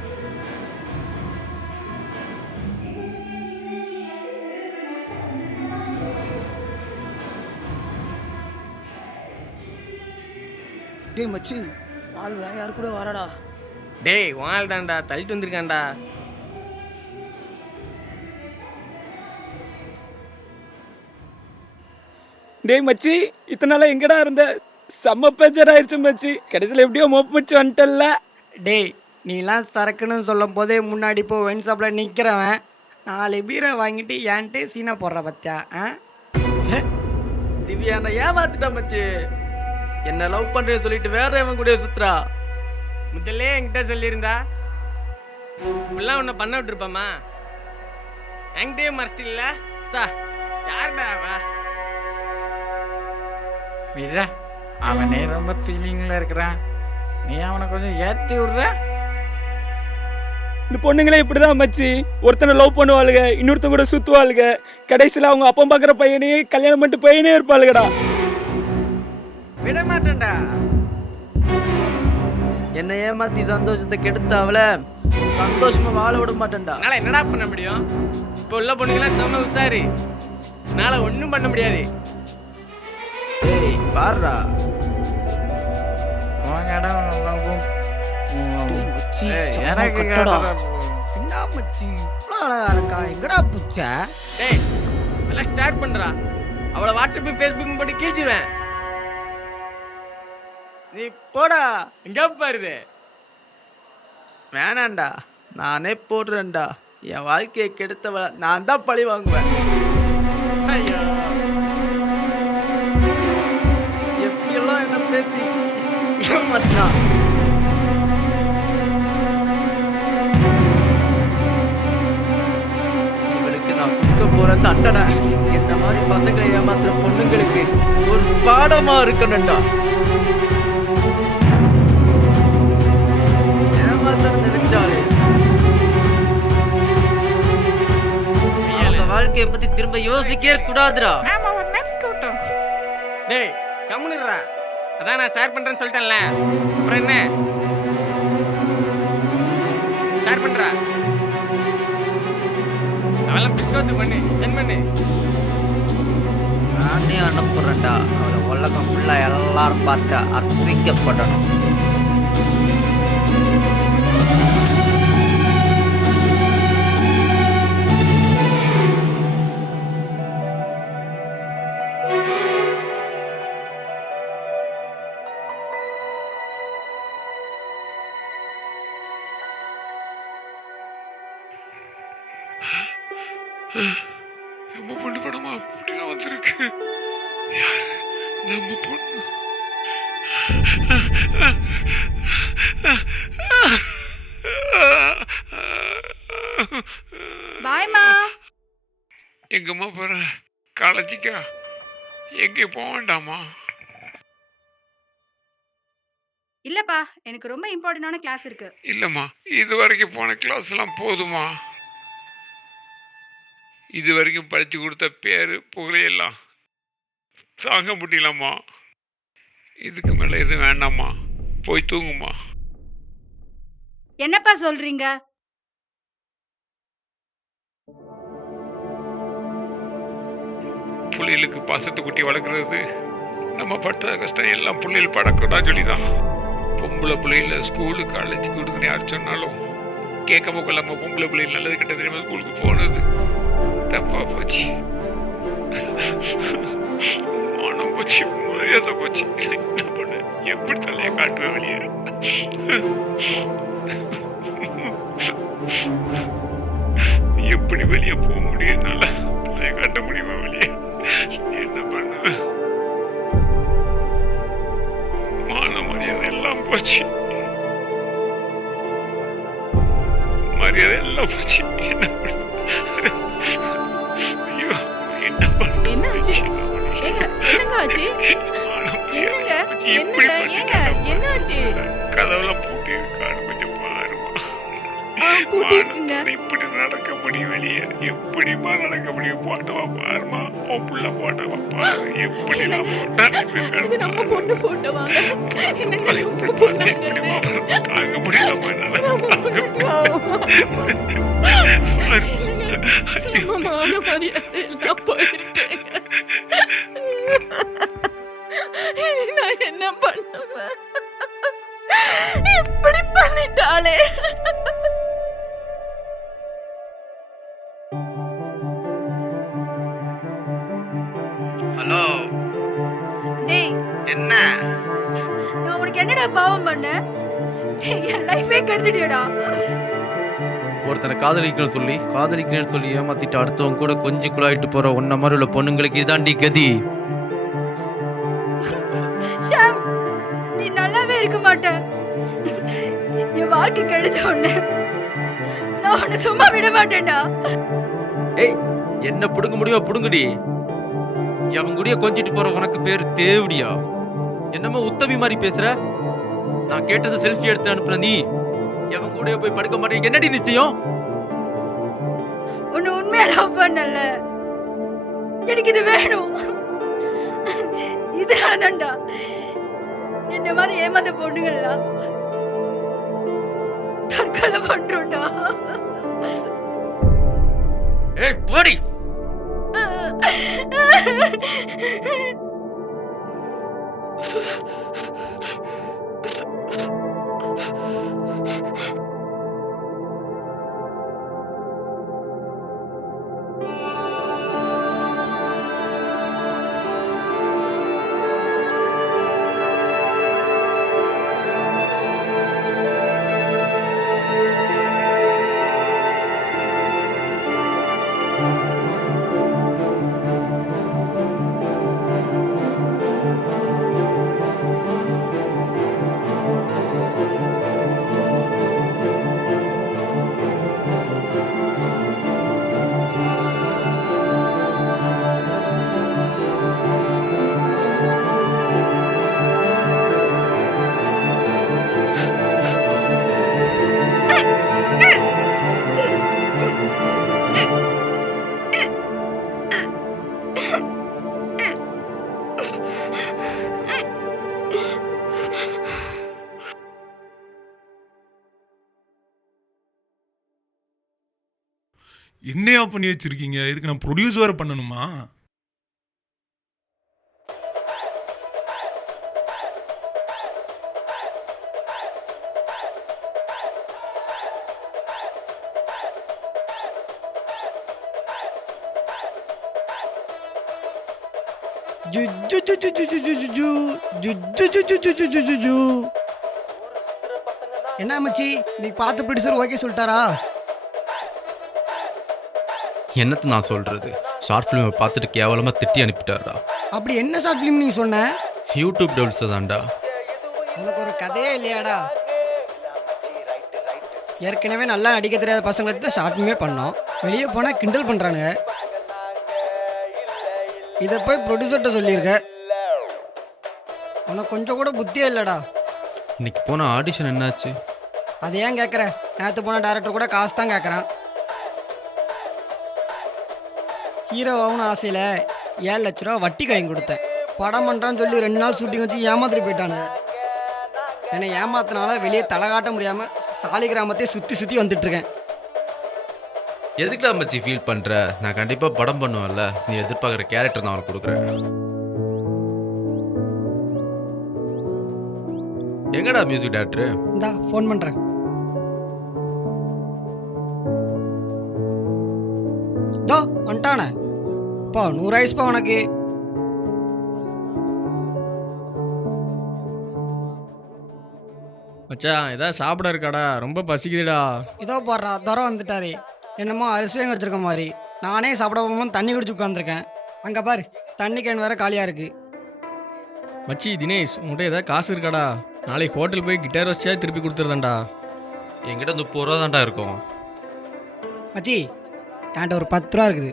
டேய் மச்சி, ஆள் வேற யாரு கூட வரடா. டேய் வாள் தான்டா, தள்ளிட்டு வந்திருக்கான்டா. டேய் மச்சி, இத்தனை நாளா எங்கடா இருந்த? செம்ம பேச்சர் ஆயிடுச்சு மச்சி. கடைசியில் எப்படியோ மோப்பு வச்சு வந்துட்டல்ல. டேய் நீலாம் சரக்குன்னு சொல்லும் போதே முன்னாடி போ ஒயின் ஷாப்பில் நிற்கிறவன் 4 பீரை வாங்கிட்டு ஏன்ட்டு சீனா போடுற பத்தியா? திவ்யா நான் ஏமாத்திட்டா மச்சி. என்ன லவ் பண்றேன்னு சொல்லிட்டு வேற எவன் கூட சுத்துறா. முதல்ல என்கிட்ட சொல்லியிருந்தா இப்பெல்லாம் உன்னை பண்ண விட்டுருப்பாமா? என்கிட்டயே மறைச்சிட்டீங்களா? யாருடா அவன்? விட்றா, அவனே ரொம்ப ஃபீலிங்ல இருக்கிறான், நீ அவனை கொஞ்சம் ஏற்றி விடுற. இந்த பொண்ணுங்களே இப்படிதான் மச்சி. ஒருத்தனை லவ் பண்ணுவாளுங்க, இன்னொருத்த கூட சுத்துவாளுங்க. கடைசியில் அவங்க அப்பா பார்க்குற பையனையே கல்யாணம் பண்ணிட்டு பையனே இருப்பாளுங்கடா. விட மாட்டேன்டா. என்னை ஏமாத்தி சந்தோஷத்தை கெடுத்த அவளை சந்தோஷமா வாழ விட மாட்டேன்டா. என்னால் என்னடா பண்ண முடியும்? இப்போ உள்ள பொண்ணுங்களாம் செம்ம உசாரு. என்னால் ஒன்றும் பண்ண முடியாது. ஏய் பாருடா, உன் இடம் நல்லாவும் எனக்கு என்ன மச்சி இவ்வளோ அழகா இருக்கா? எங்கடா புச்ச? டேய் எல்லாம் ஷேர் பண்ணுறா. அவளை வாட்ஸ்அப்பு ஃபேஸ்புக் போட்டு கீழ்ச்சிடுவேன். நீ போடா. எங்கே பாருது? வேணாண்டா, நானே போடுறேன்டா. என் வாழ்க்கையை கெடுத்தவளை நான் தான் பழி வாங்குவேன். ஐயோ எப்படியெல்லாம் என்ன பேசி ஏமாத்தினான். இவளுக்கு நான் கொடுக்க போற தண்டனை இந்த மாதிரி பசங்களை ஏமாத்துற பொண்ணுங்களுக்கு ஒரு பாடமா இருக்கணும்டா. ஏமாத்தணும் நினைச்சாலே அந்த வாழ்க்கையை பத்தி திரும்ப யோசிக்கவே கூடாதுடா. நாம ஒரு நட்பு கூட்டம். டேய் கம்முன்னுடுறா. அதான் நான் ஷேர் பண்ணுறேன்னு சொல்லிட்டேன்ல, அப்புறம் என்ன? ஷேர் பண்ணுறா. அவெல்லாம் பிஸ்கோத்து பண்ணு, சென்ட் பண்ணு. நானே அனுப்புறேன்டா. அவளை உலகம் ஃபுல்லா எல்லாரும் பார்த்து அசிங்கப்படணும். நம்ம பொண்ணு படமா அப்படிலாம் வந்திருக்கு. யாரு நம்ம பொண்ணு? பாய்மா. எங்கம்மா போற? காலேஜுக்கா? எங்கே போக வேண்டாமா? இல்லப்பா, எனக்கு ரொம்ப இம்பார்ட்டன்டான கிளாஸ் இருக்கு. இல்லம்மா, இது வரைக்கும் போன கிளாஸ் எல்லாம் போதுமா? இது வரைக்கும் படிச்சு கொடுத்த பேரு புகழையெல்லாம் தாங்க முடியலம்மா. இதுக்கு மேல எது வேண்டாம்மா, போய் தூங்குமா. என்னப்பா சொல்றீங்க? பிள்ளைகளுக்கு பாசத்தை குட்டி வளர்க்குறது நம்ம பட்ட கஷ்டம் எல்லாம் பிள்ளைகள் படக்கூடாது சொல்லிதான் பொம்பளை பிள்ளைகள ஸ்கூலு காலேஜுக்கு விடுங்கன்னு யார் சொன்னாலும் கேட்காம கொள்ளாம பொம்பளை பிள்ளைகள் நல்லது கெட்ட தெரியாம ஸ்கூலுக்கு போனது தப்பா போச்சு. மானம் போச்சு, மரியாதை போச்சு. என்ன பண்ண, எப்படி தலையை காட்டுவேன் வெளியே? எப்படி வெளியே போக முடியும்? என்னால தலையை காட்ட முடியுமா வெளியே? என்ன பண்ணுவேன்? மான மரியாதை எல்லாம் போச்சு, மரியாதை எல்லாம் போச்சு. என்ன பண்ணுவேன்? ஐயோ, என்ன என்னாச்சு? பண்ணுவேன்? ஏங்க, என்னங்க ஆச்சு? என்னங்க? இப்படி என்னங்க? ஏங்க, என்னாச்சு? கதவுலாம் பூட்டி இருக்கான்னு கொஞ்சம் பாருமா. பூட்டிருக்குங்க. இப்படி நடக்க முடியும் வெளியே? எப்படிமா நடக்க முடியும்? போட்டவா பாருமா, உன் புள்ள போட்டவா பாரு. எப்படி நான் இது நம்ம பொண்ணு போட்டோவாங்க. என்னங்க நம்ம பொண்ணாங்க? தாங்க முடியலமா என்னால. நம்ம மான மரியாதை எல்லாம் போயிட்டேங்க. நான் என்ன பண்ணுவேன்? இப்படி பண்ணிட்டாளே. ஹலோ, டேய், என்ன? நான் உனக்கு என்னடா பாவம் பண்ணேன்? டேய், என் லைஃபே கெடுத்துட்டியடா. ஒருத்தனை காதலிக்கிறேன்னு சொல்லி ஏமாத்திட்டு அடுத்தவங்க கூட கொஞ்சி குழாயிட்டு போற உன்ன மாதிரி உள்ள பொண்ணுங்களுக்கு இதாண்டி கதி. ஷாம், நீ நல்லாவே இருக்க மாட்ட. என் வாழ்க்கை கெடுத்த உடனே நான் உன்னை சும்மா விட மாட்டேன்டா. ஏய், என்ன புடுங்க முடியுமோ புடுங்குடி. அவன் கூடயே கொஞ்சிட்டு போற உனக்கு பேரு தேவடியா? என்னமோ உத்தமி மாதிரி பேசுற. நான் கேட்டது செல்ஃபி எடுத்து அனுப்புற நீ எவன் கூடயே போய் படுக்க மாட்டேங்க. என்னடி நிச்சயம்? உன்னை உண்மையா லவ் பண்ணல. எனக்கு இது வேணும். இதனாலதான்டா என்ன மாதிரி ஏமாந்த பொண்ணுங்களா தற்கொலை பண்றோம்டா. ஏய் போடி. என்னையா பண்ணி வச்சிருக்கீங்க? இதுக்கு நான் ப்ரொடியூஸ் வேற பண்ணணுமா? என்ன மச்சி, நீ பார்த்த ப்ரொடியூசர் ஓகே சொல்லிட்டாரா? என்னத்த நான் சொல்றது? ஷார்ட் ஃபிலிமை பார்த்துட்டு கேவலமா திட்டி அனுப்பிட்டாருடா. அப்படி என்ன ஷார்ட் ஃபிலிம் நீ சொன்ன? யூடியூப் டெவல்ஸ் தான்டா. உனக்கு ஒரு கதையே இல்லையாடா? ஏற்கனவே நல்லா நடிக்க தெரியாத பசங்களை தான் ஷார்ட் ஃபிலிமே பண்ணோம். வெளியே போனால் கிண்டல் பண்ணுறானுங்க. இதை போய் ப்ரொடியூசர்கிட்ட சொல்லியிருக்க. உனக்கு கொஞ்சம் கூட புத்தியே இல்லைடா. இன்னைக்கு போன ஆடிஷன் என்னாச்சு? அதை ஏன் கேட்குற? நேற்று போன டேரக்டர் கூட காசு தான் கேட்குறான். ஹீரோவாகனு ஆசையில் 7 லட்ச ரூபா வட்டி வாங்கி கொடுத்தேன். படம் பண்ணுறான்னு சொல்லி 2 நாள் ஷூட்டிங் வச்சு ஏமாத்திட்டு போயிட்டானுங்க. என்னை ஏமாத்தினால வெளியே தலை காட்ட முடியாமல் சாலி கிராமத்தையே சுற்றி சுற்றி வந்துட்டுருக்கேன். எதுக்குடா மச்சி ஃபீல் பண்ற? நான் கண்டிப்பா படம் பண்ணுவேன்ல. நீ எதிர்பார்க்குற கேரக்டர் நான் உனக்கு கொடுக்குறேன். எங்கடா மியூசிக் டைரக்டர்? இந்தா ஃபோன் பண்ணுறேன். தோ வந்துட்டானே. பா 100 ஐஸ்ப்பா உனக்கு. மச்சான் ஏதாவது சாப்பிட இருக்காடா, ரொம்ப பசிக்குதுடா. இதோ போடுறா துரம் வந்துட்டாரு. என்னமோ அரிசி வாங்கி வச்சிருக்க மாதிரி. நானே சாப்பிட போகும்போது தண்ணி குடிச்சு உட்காந்துருக்கேன். அங்கே பாரு தண்ணி கேன் வேற காலியாக இருக்கு. மச்சி தினேஷ், உங்கள்கிட்ட ஏதாவது காசு இருக்காடா? நாளைக்கு ஹோட்டல் போய் கிட்டார் வச்சா திருப்பி கொடுத்துருதான்டா. என்கிட்ட 30 ரூபா தான்டா இருக்கும். மச்சி என்கிட்ட ஒரு 10 ரூபா இருக்குது.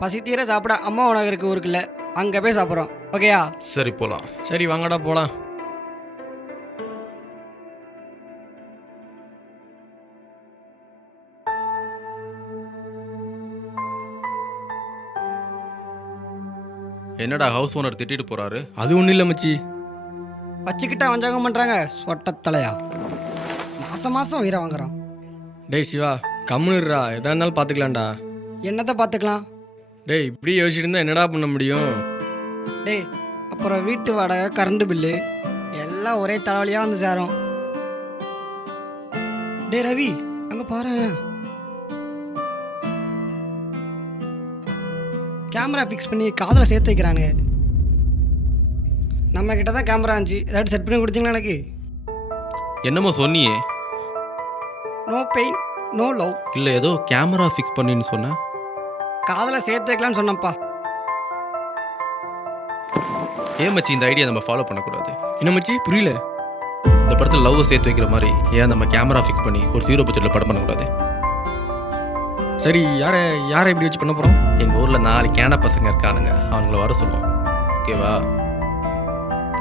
பசி தீர சாப்பிட அம்மா உனக்கு இருக்கு ஊருக்குள்ள. அங்கே போய் சாப்பிட்றோம். ஓகேயா? சரி போலாம். சரி வாங்கடா போகலாம். என்னடா ஹவுஸ் ஓனர் திட்டிட்டு போறாரு? அது ஒன்றும் இல்லை மச்சி. வச்சுக்கிட்டா வஞ்சாகம் பண்ணுறாங்க சொட்டத்தலையா. மாதம் மாதம் உயிரை வாங்குறான். டேய் சிவா, கம்முனுடுறா, எதா இருந்தாலும் பார்த்துக்கலாம்டா. என்னத்தை பார்த்துக்கலாம்? டேய் இப்படி யோசிச்சுட்டு இருந்தா என்னடா பண்ண முடியும்? டேய் அப்புறம் வீட்டு வாடகை, கரண்ட் பில்லு எல்லாம் ஒரே தலைவலியாக வந்து சேரும். டேய் ரவி, அங்கே பாரு, கேமரா ஃபிக்ஸ் பண்ணி காதில் சேர்த்து வைக்கிறானுங்க. நம்ம கிட்ட தான் கேமரா இருந்துச்சு, ஏதாச்சும் செட் பண்ணி கொடுத்தீங்களா எனக்கு? என்னமோ சொன்னியே. No pain no love. இல்லை ஏதோ கேமரா ஃபிக்ஸ் பண்ணின்னு சொன்ன. காதில் சேர்த்து வைக்கலாம்னு சொன்னப்பா. ஏன் மச்சி இந்த ஐடியா நம்ம ஃபாலோ பண்ணக்கூடாது? என்ன மச்சி புரியல? இந்த படத்தில் லவ் சேர்த்து வைக்கிற மாதிரி ஏன் நம்ம கேமரா ஃபிக்ஸ் பண்ணி ஒரு 0 பட்ஜெட்டில் படம் பண்ணக்கூடாது? சரி யாரை இப்படி வச்சு பண்ண போகிறோம்? எங்கள் ஊரில் 4 கேன பசங்க இருக்கானுங்க, அவங்கள வர சொல்லுவோம். ஓகேவா?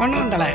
பண்ணுவோம் தலை.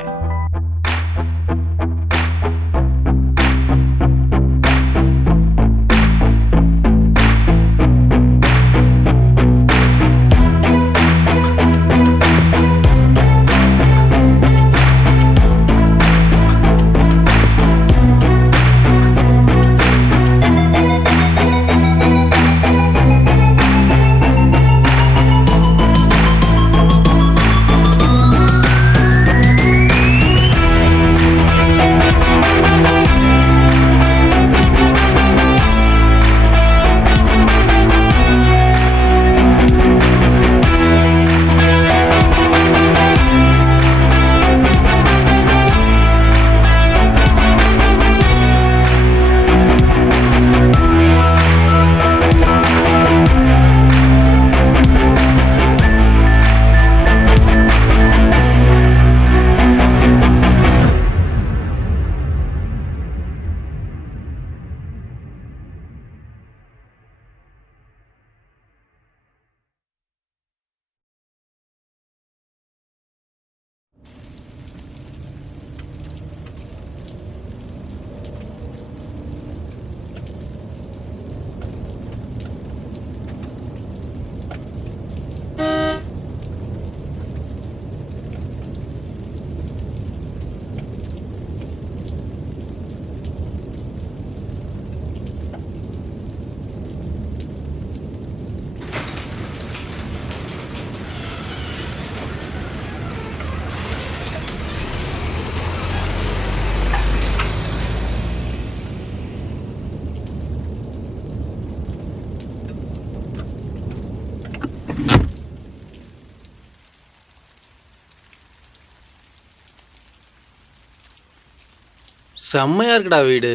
செம்மையா இருக்குடா வீடு.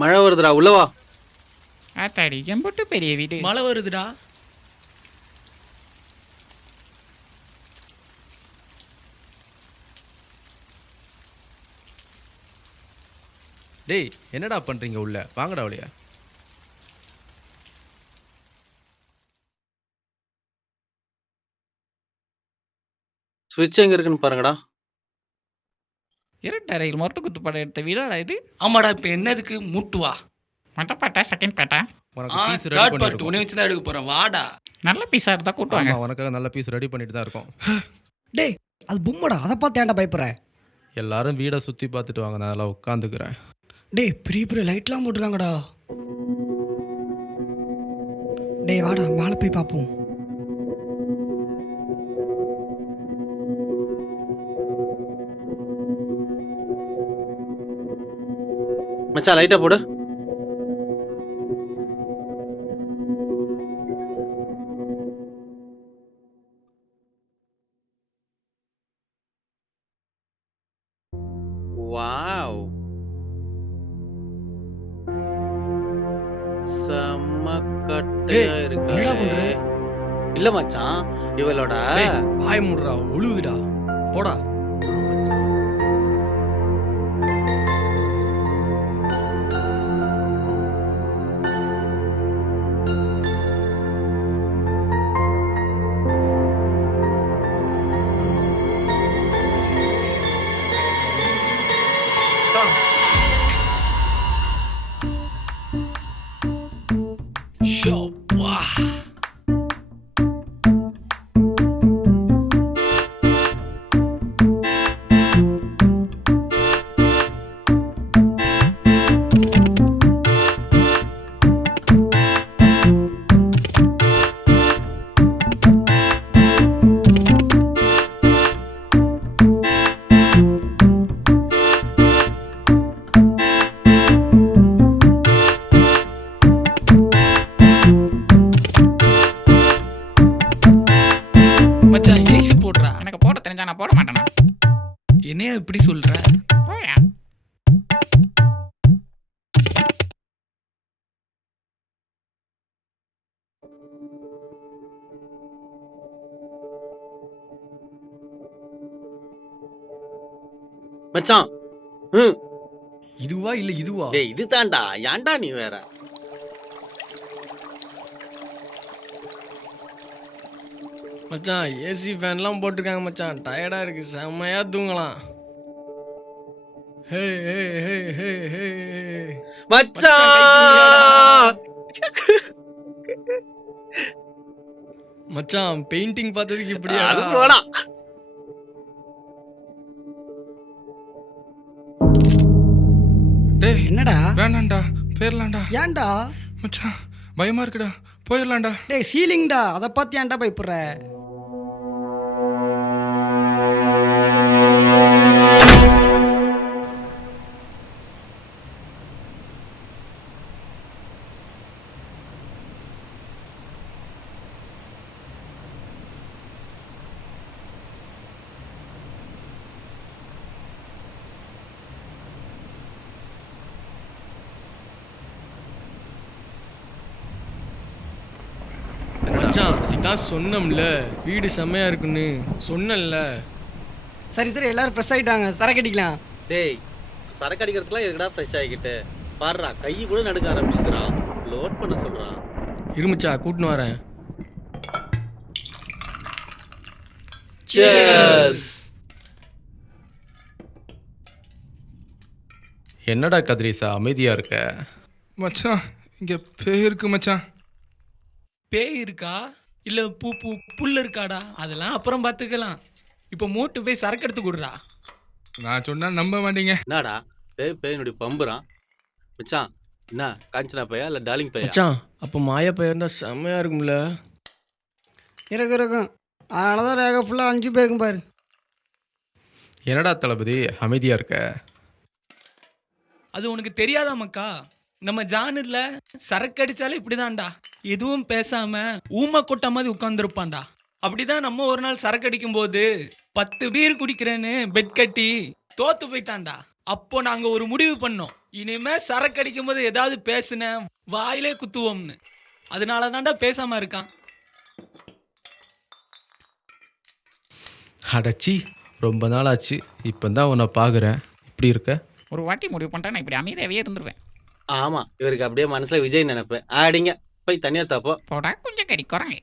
மழை வருதுடா, உள்ளவா. ஆத்தாடி எம்புட்டு பெரிய வீடு. மழை வருதுடா. டேய் என்னடா பண்ணுறீங்க உள்ள? வாங்கடா வழியா. சுவிட்ச் எங்க இருக்குன்னு பாருங்கடா. இரட்டறையில் மொரட்டு குத்து படம் எடுத்த வீடாடா இது. ஆமாடா, இப்போ என்னதுக்கு மூட்டுவா? மொட்டை பாட்டா செகண்ட் பாட்டா? உனக்கு பீஸ் ரெடி தேர்ட் பார்ட் பண்ணிட்டு உன்னை வச்சு தான் எடுக்க போகிறேன், வாடா. நல்ல பீஸாக இருந்தால் கூட்டுவாங்க. உனக்காக நல்ல பீஸ் ரெடி பண்ணிட்டு தான் இருக்கோம். டேய் அது பொம்மடா, அதை பார்த்து ஏன்டா பயப்படுற? எல்லாரும் வீடை சுற்றி பார்த்துட்டு வாங்க, நான் அதெல்லாம் உட்காந்துக்கிறேன். டேய் பெரிய பெரிய லைட்லாம் போட்டிருக்காங்கடா. டேய் வாடா மேலே போய் பார்ப்போம். மச்சான் லைட்டை போடு. வாவ், செம்ம கட்டையா இருக்கு. என்னடா பண்ற? இல்ல மச்சான், இவளோட வாய மூடுறா, ஒழுகுதுடா, போடா. மச்சான் ஏசி போடுறா. எனக்கு போட தெரிஞ்சா நான் போட மாட்டேனா? என்னையா இப்படி சொல்ற? போயா. மச்சான். இதுவா இல்ல இதுவா? டேய் இது தாண்டா, ஏன்டா நீ வேற? மச்சான் ஏசி ஃபேன்லாம் போட்டிருக்காங்க மச்சான், டயர்டா இருக்கு, செம்மையா தூங்கலாம். ஹே ஹே ஹே ஹே ஹே. மச்சான் மச்சான் பெயிண்டிங் பார்த்ததுக்கு இப்படியா? அது போடா. டேய் என்னடா? வேண்டாம்டா, போயிடலாம்டா. ஏன்டா? மச்சான் பயமா இருக்குடா, போயிடலாம்டா. டேய் சீலிங்டா, அதை பார்த்து ஏன்டா பயப்படுற? மச்சான் இதான் சொன்னோம்ல, வீடு செம்மையா இருக்குன்னு சொன்னேன்ல. சரி சரி எல்லாரும் ஃப்ரெஷ் ஆகிட்டாங்க, சரக்கு அடிக்கலாம். டேய் சரக்கு அடிக்கிறதுக்குலாம் எதுக்குடா ஃப்ரெஷ் ஆகிக்கிட்டு? பாடுறா கை கூட நடுக்க ஆரம்பிச்சிச்சுடா. லோட் பண்ண சொல்றான். இருமச்சா கூட்டின்னு வரேன். என்னடா கதிரீசா அமைதியா இருக்க? மச்சான் இங்க பேய் இருக்கு மச்சான். பேய் இருக்கா இல்ல புல் இருக்காடா? அதெல்லாம் அப்புறம் பார்த்துக்கலாம். இப்போ மூட்டு போய் சரக்கு எடுத்து கொடுறா. நான் சொன்னா நம்ப மாட்டீங்க. என்னடா பேயினுடைய பம்புறான். மச்சான் என்ன காஞ்சனா பையா இல்லை டார்லிங் பையா? மச்சான் அப்போ மாயா பையன் இருந்தா செம்மையா இருக்கும்ல. இருக்கும். அதனால தான் ரேகா ஃபுல்லாக 5 பேருக்கும் பாரு. என்னடா தளபதி அமைதியா இருக்க? அது உனக்கு தெரியாதா மக்கா? நம்ம ஜானர்ல சரக்கு அடிச்சாலே இப்படிதான்டா, எதுவும் பேசாம ஊமை கொட்ட மாதிரி உட்காந்துருப்பான்டா. அப்படிதான் நம்ம ஒரு நாள் சரக்கு அடிக்கும் போது 10 பீர் குடிக்கிறேன்னு பெட் கட்டி தோத்து போயிட்டான்டா. அப்போ நாங்க ஒரு முடிவு பண்ணோம், இனிமே சரக்கு அடிக்கும் போது ஏதாவது பேசுன வாயிலே குத்துவோம்னு. அதனால தான்டா பேசாம இருக்கான். அடச்சி ரொம்ப நாள் ஆச்சு, இப்போ தான் உன்னை பார்க்குறேன். இப்படி இருக்க? ஒரு வாட்டி முடிவு பண்ணிட்டா நான் இப்படி அமைதியாவே இருந்துருவேன். ஆமா இவருக்கு அப்படியே மனசுல விஜய் நினைப்பேன். ஆடிங்க போய் தனியா தாப்போ. போடா கொஞ்சம் கடி குரங்கு.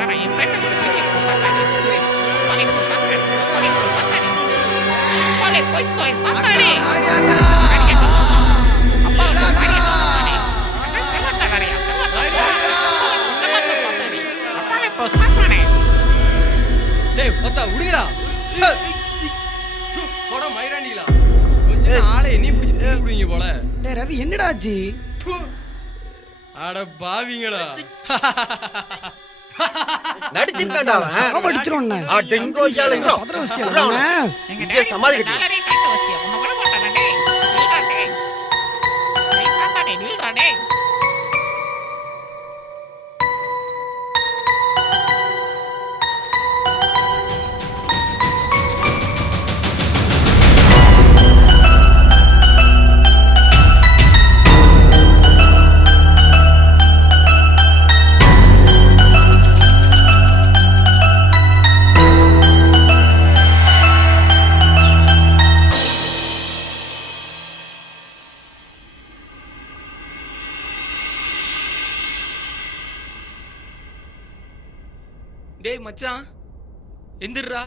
போய் சாத்தாடி அப்பா டேய் ஒத்தா விடுங்கடா. போடா மயிராண்டிகளா. கொஞ்சம் ஆளை என்னையும் பிடிச்சி தூக்கி விடுவீங்க போல. டேய் ரவி என்னடா ஆச்சு? அட பாவிங்களா. நடிச்சிருக்கான்டா அவன். அடிச்சிரோண்ணே. டெங்கோ சாலைங்க. பதற வச்சிட்டா. எங்க சமாளிக்கட்டி டாலரே கைட்ட வச்சிட்டியா உன்ன கூட போட்டானே டேய் நில்றா டேய் டேய் சாத்தாடி நில்றா டேய் டேய் மச்சான் எந்திர்றா.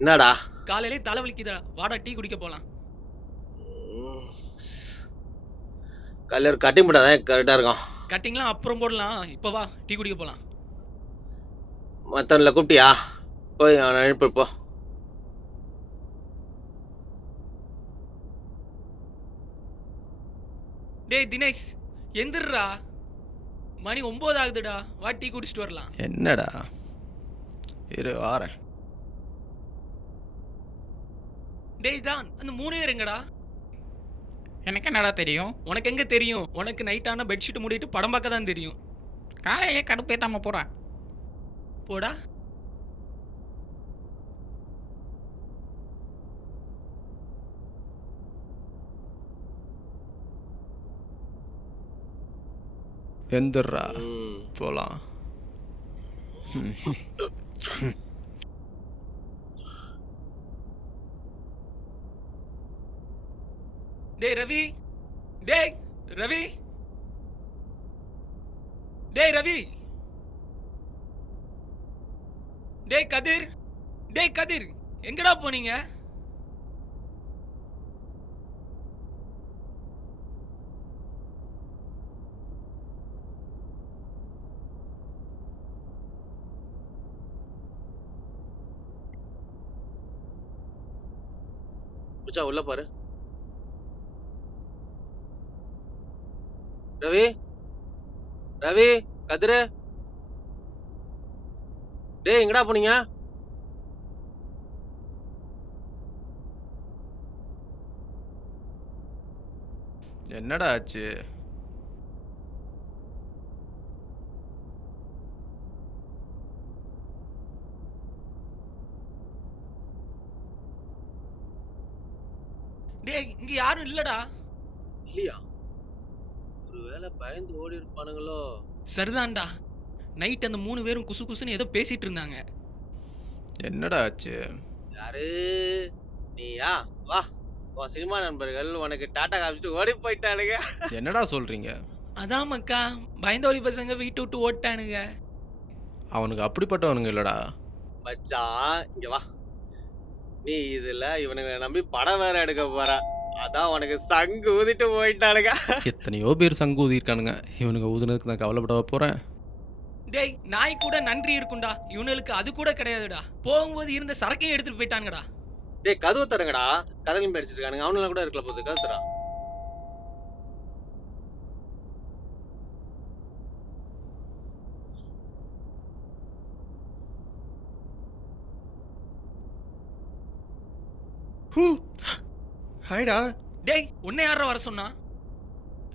என்னடா காலையிலே தலை வலிக்குதா, வாடா டீ குடிக்க போலாம். கல்லூர் கட்டி முட்டாதான் கரெக்டாக இருக்கும். கட்டிங்லாம் அப்புறம் போடலாம், இப்போ வா டீ குடிக்க போலாம். மற்றவனில் கூப்பிட்டியா? போய் அவனை அனுப்பி போ. டேய் தினேஷ் எந்திர்றா, மணி 9 ஆகுதுடா, வா டீ குடிச்சிட்டு வரலாம். என்னடா இரு வாரேன். டேய் தான் அந்த 3 பேர் எங்கடா? எனக்கு என்னடா தெரியும்? உனக்கு எங்க தெரியும்? உனக்கு நைட்டான பெட்ஷீட் மூடிட்டு படம் பார்க்க தான் தெரியும். காலையிலே கடுப்பேத்தாம போறா போடா. எந்திர்றா போலாம். டேய் ரவி, டேய் ரவி, டேய் ரவி, டேய் கதிர், டேய் கதிர் எங்கடா போனீங்க? பூச்சா உள்ள பாரு. ரவி ரவி கதிரு டேய் எங்கடா போனீங்க? என்னடா ஆச்சு? டேய் இங்க யாரும் இல்லடா. இல்லையா? ஒருவேளை பயந்து ஓடி இருப்பானுங்களோ? சரிதான்டா, நைட் அந்த 3 பேரும் குசு குசுன்னு ஏதோ பேசிட்டு இருந்தாங்க. என்னடா ஆச்சு? யாரு நீயா? வா உன் சினிமா நண்பர்கள் உனக்கு டாட்டா காமிச்சிட்டு ஓடி போயிட்டானுங்க. என்னடா சொல்றீங்க? அதான் மக்கா, பயந்தோலி பசங்க வீட்டு விட்டு ஓட்டானுங்க. அவனுக்கு அப்படிப்பட்டவனுங்க இல்லடா. மச்சான் இங்க வா. நீ இதுல இவனுங்க நம்பி படம் வேற எடுக்க போற, அதான் உனக்கு சங்கு ஊதிட்டு போயிட்டானுங்க. எத்தனையோ பேர் சங்கு ஊதி இருக்கானுங்க, இவனுங்க ஊதுனதுக்கு நான் கவலைப்பட போறேன். டேய் நாய் கூட நன்றி இருக்கும்டா, இவனுக்கு அது கூட கிடையாதுடா. போகும்போது இருந்த சரக்கையும் எடுத்துட்டு போயிட்டானுங்கடா. டேய் கதவு தரங்கடா, கதவையும் படிச்சிட்டு இருக்கானுங்க. அவனுலாம் கூட இருக்கல போகுது, கதவு தரா. ஹாய்டா. டேய் உன்னை யாரா வர சொன்னா?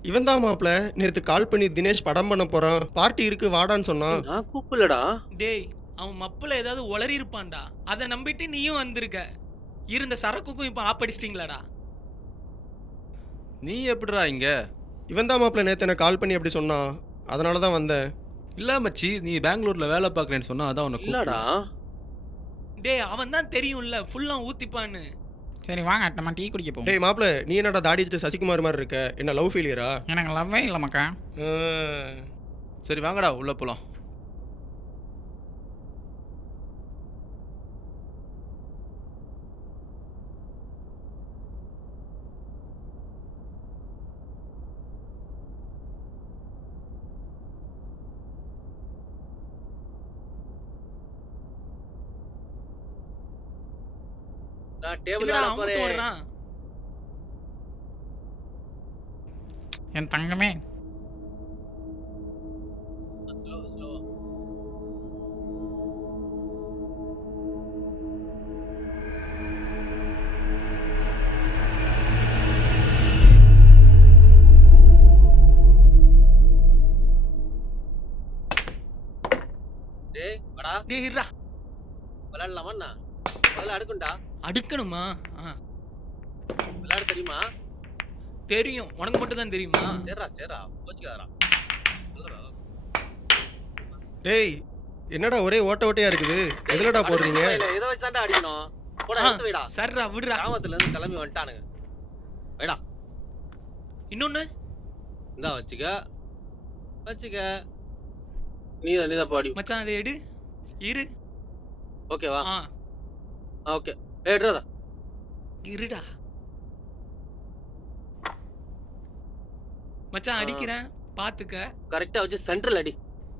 இவன் தான் மாப்பிள்ள நேற்று கால் பண்ணி தினேஷ் படம் பண்ண போறான், பார்ட்டி இருக்கு வாடான்னு சொன்னான். நான் கூப்பிடலடா. டேய் அவன் மப்புல ஏதாவது உளறி இருப்பான்டா, அதை நம்பிட்டு நீயும் வந்திருக்க. இருந்த சரக்குக்கும் இப்போ ஆப்படிச்சிட்டீங்களாடா. நீ எப்படிடா இங்க? இவன் தான் மாப்பிள்ள நேற்று எனக்கு கால் பண்ணி அப்படி சொன்னான், அதனால தான் வந்தேன். இல்ல மச்சி, நீ பெங்களூர்ல வேலை பார்க்கறேன்னு சொன்னா அதான் உனக்கு இல்லடா. டேய் அவன் தான் தெரியும்ல ஃபுல்லா ஊத்திப்பான்னு. சரி வாங்க நம்ம டீ குடிக்க போவோம். டேய் மாப்பிள்ள நீ என்னடா தாடி வச்சுட்டு சசிகுமார் மாதிரி இருக்க, என்ன லவ் ஃபெயிலியரா? எனக்கு லவ்வே இல்லை மக்கா. சரி வாங்கடா உள்ள போலாம். நான் டேபிள் என்னடா வேலை அமுத்து போறேன். ஓடுறான்? என் தங்கமே ஸ்லோ ஸ்லோ. டேய் வாடா டேய் இருடா. விளையாடலாமா? முதல்ல அடுக்குண்டா. அடுக்கணுமா? விளையாட தெரியுமா? தெரியும். உனக்கு மட்டும் தான் தெரியுமா? சரிடா போச்சுக்காதடா. டேய் என்னடா ஒரே ஓட்ட ஓட்டையா இருக்குது எதுலடா போடுறீங்க? இதை வச்சு தான்டா அடிக்கணும். போடா ஆ, எடுத்து வைடா. சரிடா விடுடா. கிராமத்துல இருந்து கிளம்பி வந்துட்டானுங்க. வைடா. இன்னொன்னு இந்தா வச்சுக்க. நீதான் பாடி. மச்சான் அதை எடு. இரு. ஓகேவா? ஆ ஓகே. எடுறதா. இருடா. மச்சான் அடிக்கிறேன் பாத்துக்க. கரெக்டா வச்சு சென்ட்ரல் அடி.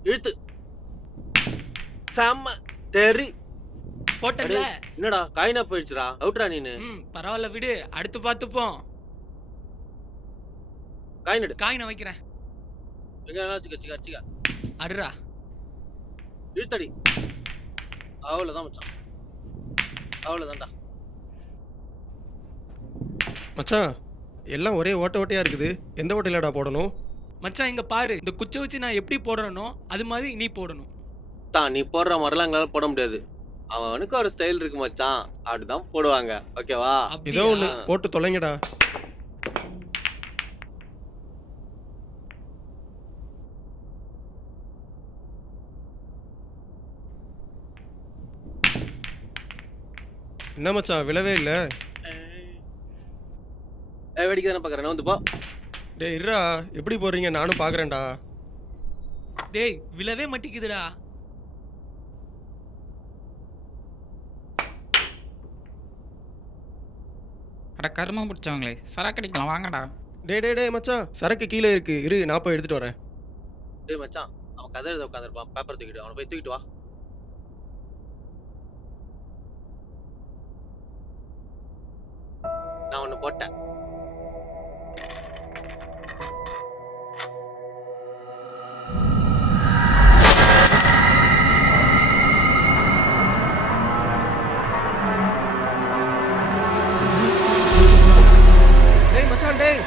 இழுத்து. செம்ம தெரி. போட்டல. என்னடா காயினா போயிடுச்சுடா. அவுட்ரா நீனு. பரவாயில்ல விடு. அடுத்து பார்த்துப்போம். காயின் எடு. காயினை வைக்கிறேன். எங்க வச்சுக்க. அடுறா. இழுத்தடி. அவ்வளவுதான் மச்சான். அவ்வளவுதான்டா. மச்சான் எல்லாம் ஒரே ஓட்ட ஓட்டையா இருக்குது எந்த ஓட்டையிலடா போடணும்? மச்சான் இங்க பாரு. இந்த குச்சை வச்சு நான் எப்படி போடுறேனோ அது மாதிரி நீ போடணும். நீ போடுற மாதிரிலாம் எங்களால போட முடியாது. அவனுக்கு ஒரு ஸ்டைல் இருக்கு மச்சான். அப்படிதான் போடுவாங்க. ஓகேவா? ஏதோ ஒண்ணு போட்டு தொலைங்கடா. என்ன மச்சான் விழவே இல்ல? வேடிக்கை தானே பாக்குறேன். வந்து போ. டேய் இருடா எப்படி போடுறீங்க நானும் பாக்குறேன்டா. டேய் விழவே மாட்டிக்குதுடா. அட கருமம் பிடிச்சவங்களே சரக்கடிக்கலாம் வாங்கடா. டேய் மச்சான் சரக்கு கீழே இருக்கு. இரு நான் போய் எடுத்துட்டு வரேன். டேய் மச்சான் அவன் கதை எழுத உட்காந்துருப்பான். பேப்பர் தூக்கிட்டு அவனை போய் தூக்கிட்டு வா. நான் ஒண்ணு போட்டேன். டேய் மச்சான் டேய்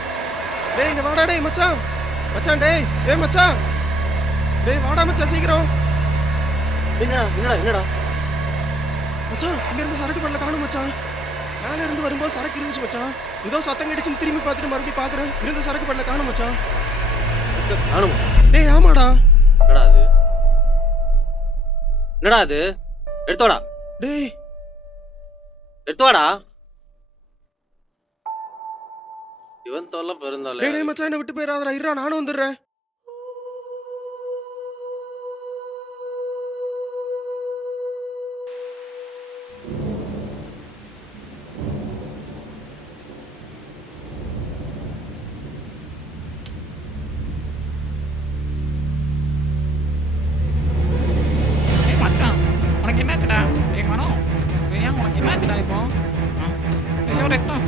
இங்க வாடா. டேய் மச்சான் டேய் மச்சான் டேய் வாடா மச்சான் சீக்கிரம். என்னடா மச்சான் இங்க இருந்து சரக்கு பண்ணல காணும் மச்சான். மேல இருந்து வரும்போது சரக்கு இருந்துச்சு மச்சான். ஏதோ சத்தம் கிடைச்சுன்னு திரும்பி பார்த்துட்டு மறுபடியும் பாக்குறேன். இருந்த சரக்கு பண்ணல காணும் மச்சான். டேய் ஆமாடா. என்னடா அது? எடுத்துவாடா. டேய் எடுத்துவாடா. இவன் தொல்லை பெருந்தோல்ல. டேய் மச்சான் என்ன விட்டு போயிடாதடா. இருடா நானும் வந்துடுறேன். மச்சான் உனக்கு என்னாச்சுடா? டேய் மனோ ஏன் உனக்கு என்னாச்சுடா இப்போ? ஐயோ ரத்தம்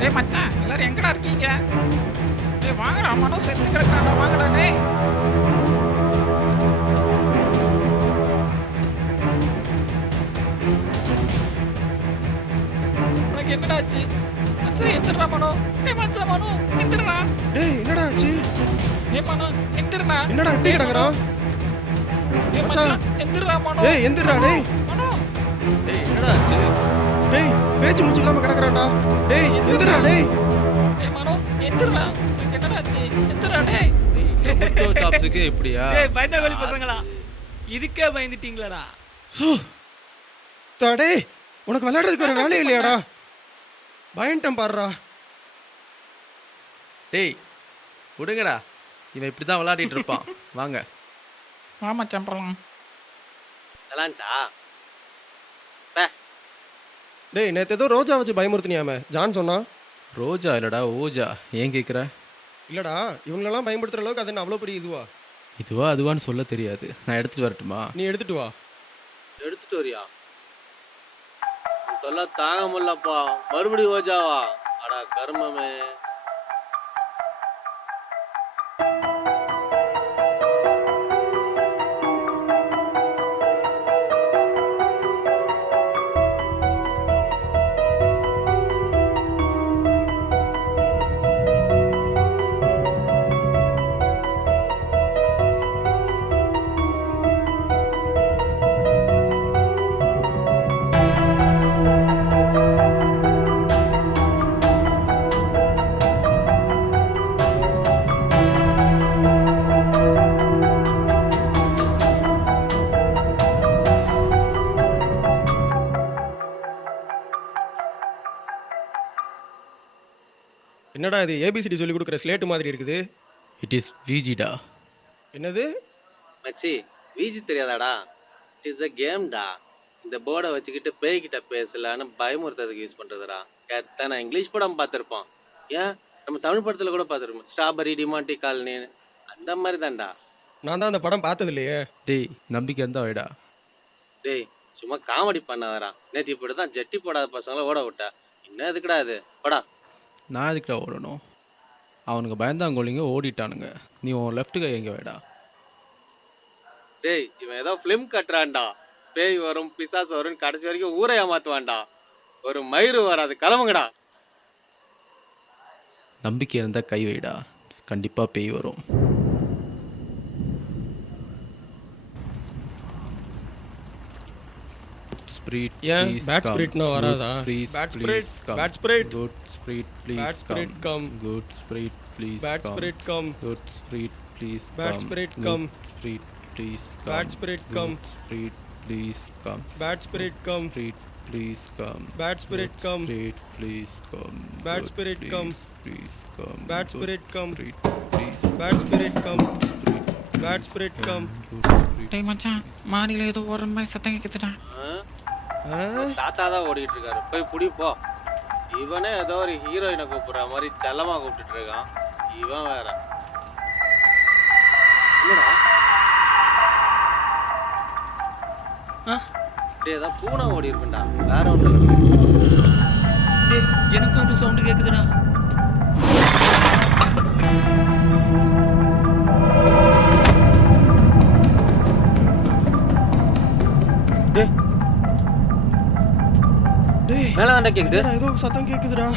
டேய் மச்சான் எல்லாரும் எங்கடா இருக்கீங்க? டேய் வாங்கடா மனோ செத்து கிடக்குறான்டா. வாங்கடா டேய். உனக்கு என்னடா ஆச்சு? மச்சான் எந்திரா மனோ. டேய் மச்சான் மனோ எந்திரா. டேய் என்னடா ஆச்சு? டேய் மனோ எந்திரா. என்னடா இப்படி கிடக்குறான்? டேய் மச்சான் எந்திரா மனோ. டேய் எந்திரா டேய். மனோ டேய் என்னடா ஆச்சு? டேய் பேச்சு மூச்சு இல்லாம கிடக்குறான்டா. டேய் எந்திரா டேய். டேய் மனோ எந்திரா. உனக்கு என்னடா ஆச்சு? எந்திரா டேய். சாப்ஸுக்கு எப்படியா? டேய் பயந்தகோலி பசங்களா. இதுக்கே பயந்துட்டீங்களாடா? டேய் உனக்கு விளையாடுறதுக்கு ஒரு வேலையே இல்லையாடா? பயன்டம் பாடுறா. டேய் விடுங்கடா. இவன் இப்படி தான் விளையாடிட்டு இருப்பான். வாங்க வா மச்சான் போலாம். நல்லாச்சா? டேய் நேற்று ஏதோ ரோஜா வச்சு பயமுறுத்தினியாமே ஜான் சொன்னா. ரோஜா இல்லடா ஓஜா. ஏன் கேட்குற? இல்லடா இவங்களெல்லாம் பயன்படுத்துற அளவுக்கு அது என்ன அவ்வளோ பெரிய இதுவா? இதுவா அதுவான்னு சொல்ல தெரியாது. நான் எடுத்துட்டு வரட்டுமா? நீ எடுத்துட்டு வா. எடுத்துட்டு வரியா? தொல்லை தாங்க முடியலப்பா. மறுபடியும் ஓஜாவா? அடா கர்மமே. என்னடா இது ஏபிசிடி சொல்லி கொடுக்குற ஸ்லேட்டு மாதிரி இருக்குது? இட் இஸ் விஜிடா. என்னது? மச்சி வீஜி தெரியாதாடா? It is a கேம்டா. இந்த போர்டை வச்சுக்கிட்டு பேய்கிட்ட பேசலான்னு பயமுறுத்துறதுக்கு யூஸ் பண்ணுறதுடா. எத்தனை இங்கிலீஷ் படம் பார்த்துருப்போம். ஏன் நம்ம தமிழ் படத்தில் கூட பார்த்துருப்போம். ஸ்ட்ராபெரி டிமாண்டி காலனின்னு அந்த மாதிரி தான்டா. நான் தான் அந்த படம் பார்த்தது இல்லையே. டேய் நம்பிக்கை இருந்தா வைடா. டேய் சும்மா காமெடி பண்ணாதடா. நேற்று இப்படி தான் ஜட்டி போடாத பசங்களை ஓட விட்டா. இன்னும் எதுக்குடா இது? படா. நான் எதுக்குடா ஓடணும்? அவனுங்க பயந்தாங்கோலிங்க ஓடிட்டானுங்க. நீ உன் லெஃப்ட் கை எங்கே வைடா. டேய் இவன் ஏதோ ஃபிலிம் கட்டுறான்டா. பேய் வரும் பிசாசு வரும் கடைசி வரைக்கும் ஊரை ஏமாத்துவான்டா. ஒரு மயிறு வராது. கிளம்புங்கடா. நம்பிக்கை இருந்தால் கை வைடா. கண்டிப்பாக பேய் வரும். ஏன் பேட் ஸ்பிரிட்னா வராதா? Bad spirit, bad spirit, good spirit please bad spirit come, good spirit please bad spirit come, good spirit please bad spirit come, spirit please bad spirit come, spirit please come, bad spirit come, spirit please come, bad spirit come, spirit please come, bad spirit come, please come, bad spirit come, please bad spirit come, bad spirit come. டேய் மச்சான் மாடியில் ஏதோ ஓடுற மாதிரி சத்தம் கேட்குதுடா. தாத்தா தான் ஓடிட்டு இருக்காரு. போய் புடி போ. இவனே ஏதோ ஒரு ஹீரோயினை கூப்பிடுற மாதிரி செல்லமா கூப்பிட்டு இருக்கான். இவன் வேற. என்னடா டேய் ஏதோ பூனை ஓடி இருக்குண்டா. வேற ஒன்றும் இல்லை. டேய் எனக்கும் அது சவுண்டு கேட்குதுடா. டேய் மேல தாண்டா கேக்குது. ஏதோ சத்தம் கேக்குதுடா.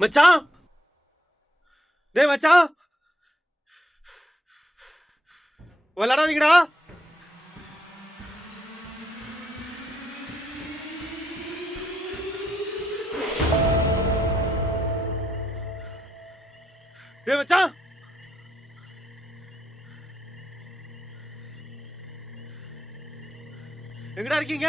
மச்சான், டேய் மச்சான், விளையாடாதீங்கடா. டேய் மச்சான், எங்கடா இருக்கீங்க?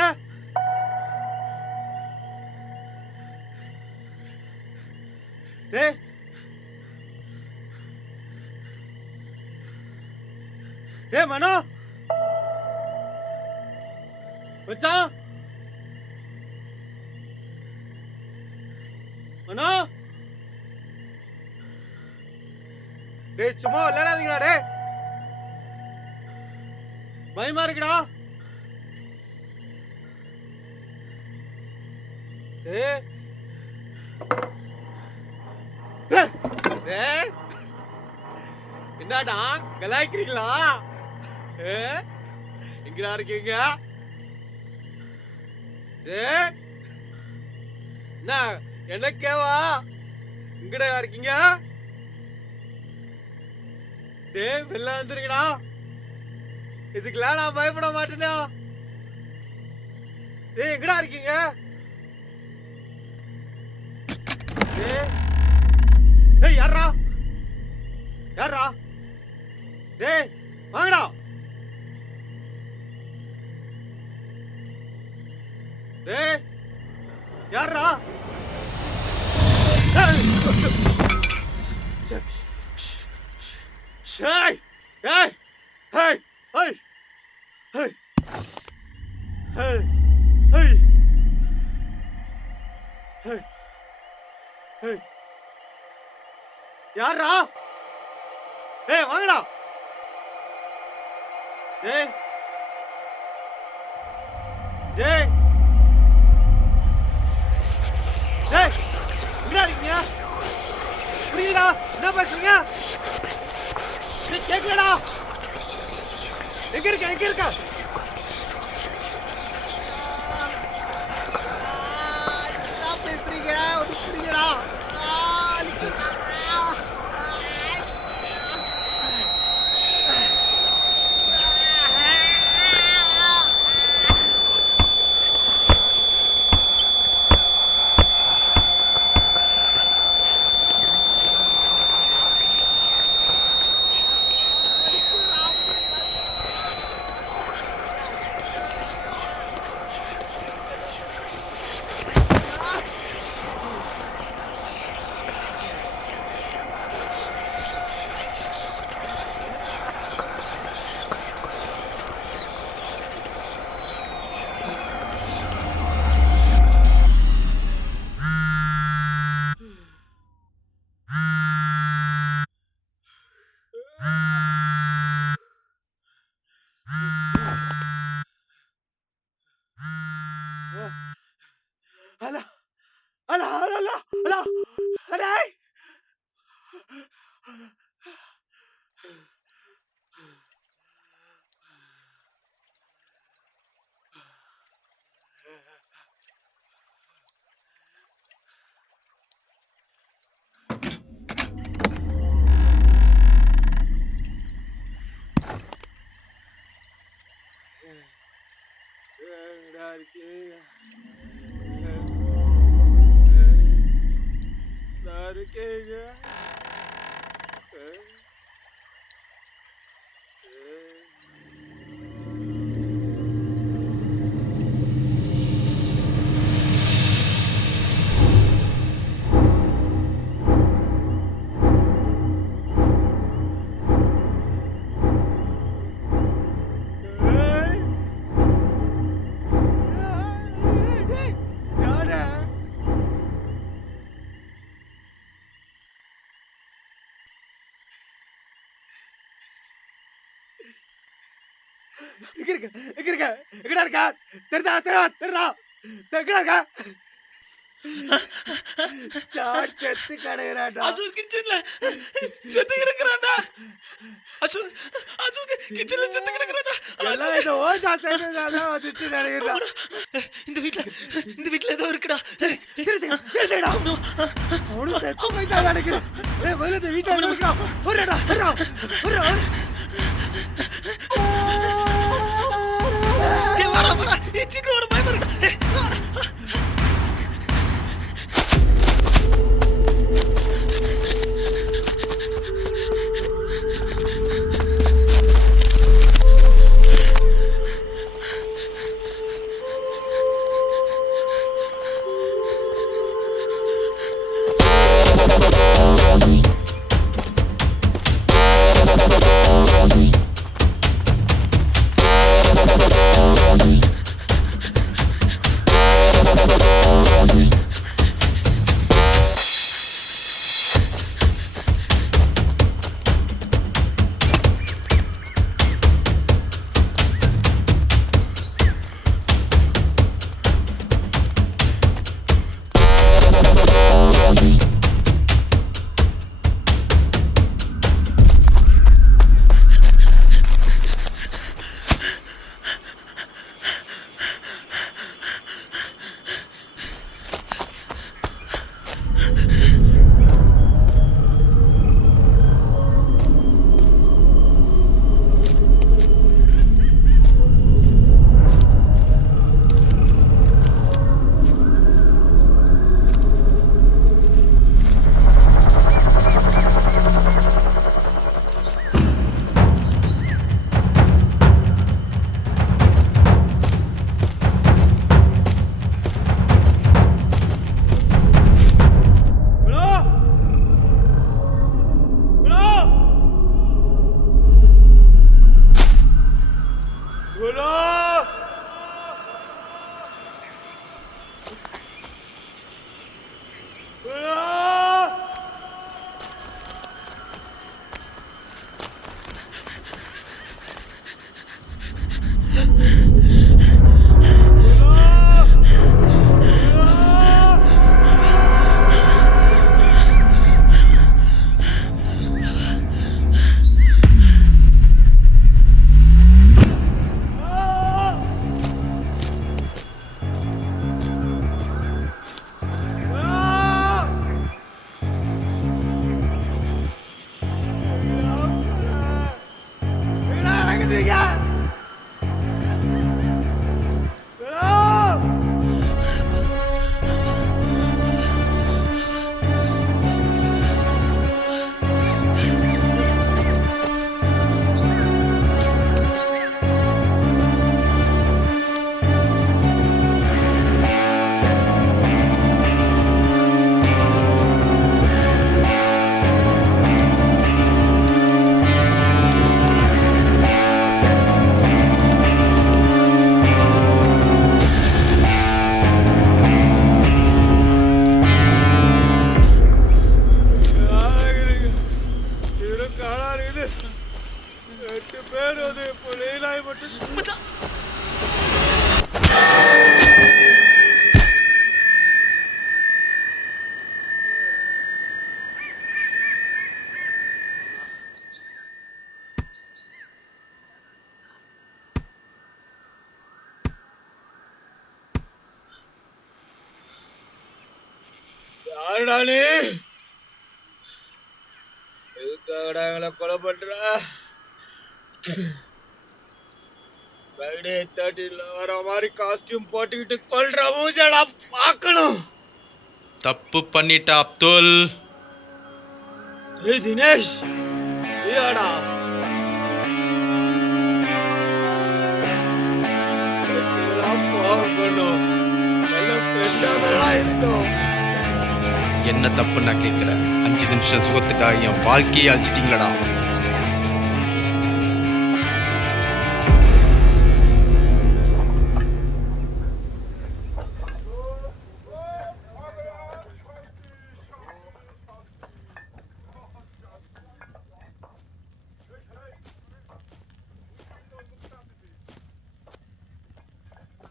டேய் டேய் மனோ, மச்சான், மனோ, டேய் சும்மா விளையாடாதீங்கடா. டேய் பயமா இருக்குடா. டேய் டேய், என்னடா கலாய்க்கிறீங்களா? எங்கடா இருக்கீங்க? டேய் என்ன எனக்கேவா? எங்கடா இருக்கீங்க? டேய் வெளில வந்துருங்கடா. இதுக்கெல்லாம் நான் பயப்பட மாட்டேனா. டேய் எங்கடா இருக்கீங்க? டேய் யாரா? யாரா? டேய் வாங்கடா. டேய் யாரா? Hey! Hey! Hey! Hey! Hey! Hey! Hey! Hey! Hey! யாரா? ஏய் வாங்கடா. டேய் டேய் டேய் எங்கடா இருக்கீங்க? புரியுதா என்ன பேசுறீங்க? கேட்கலடா. எங்க இருக்க எங்க இருக்க? என்ன பேசுறீங்க? ஒண்ணு புரியுதா? Ala, ala, ala, ala, ala, ala. எங்க இருக்க எங்க இருக்க எங்கடா இருக்க? தெரிதா தெரிதா தெரிதா எங்கடா இருக்க? சாட் செத்து கிடக்குறாடா. அசோக் கிச்சன்ல செத்து கிடக்குறாடா. அசோக் கிச்சன்ல செத்து கிடக்குறாடா. எல்லாம் இந்த ஓஜா செஞ்சதால வந்துச்சு நினைக்கிறேன். இந்த வீட்ல ஏதோ இருக்குடா. தெரியுதுடா. அவனு செத்து போயிட்டா நினைக்கிறேன். ஏய் முதல்ல இந்த வீட்ல இருக்கா. ஒரேடா ஒரேடா ஒரே வாடா வாடா சீக்கிரம் வாடா பயமா இருக்குடா. வாடா நடக்குதுங்க யாருடா நீ எதுக்காகடா எங்களை கொலை பண்ற ஃப்ரைடே 13ல வர மாதிரி காஸ்டியூம் போட்டுக்கிட்டு கொல்ற மூஞ்சலா பார்க்கணும். தப்பு பண்ணிட்ட அப்துல். ஏய் தினேஷ் ஏடா பாவம் பண்ணும் நல்ல ஃப்ரெண்டாக இருந்தோம். என்ன தப்பு நான் கேட்கிறேன். 5 நிமிஷம் சுகத்துக்காக என் வாழ்க்கையை அழிச்சிட்டீங்களடா.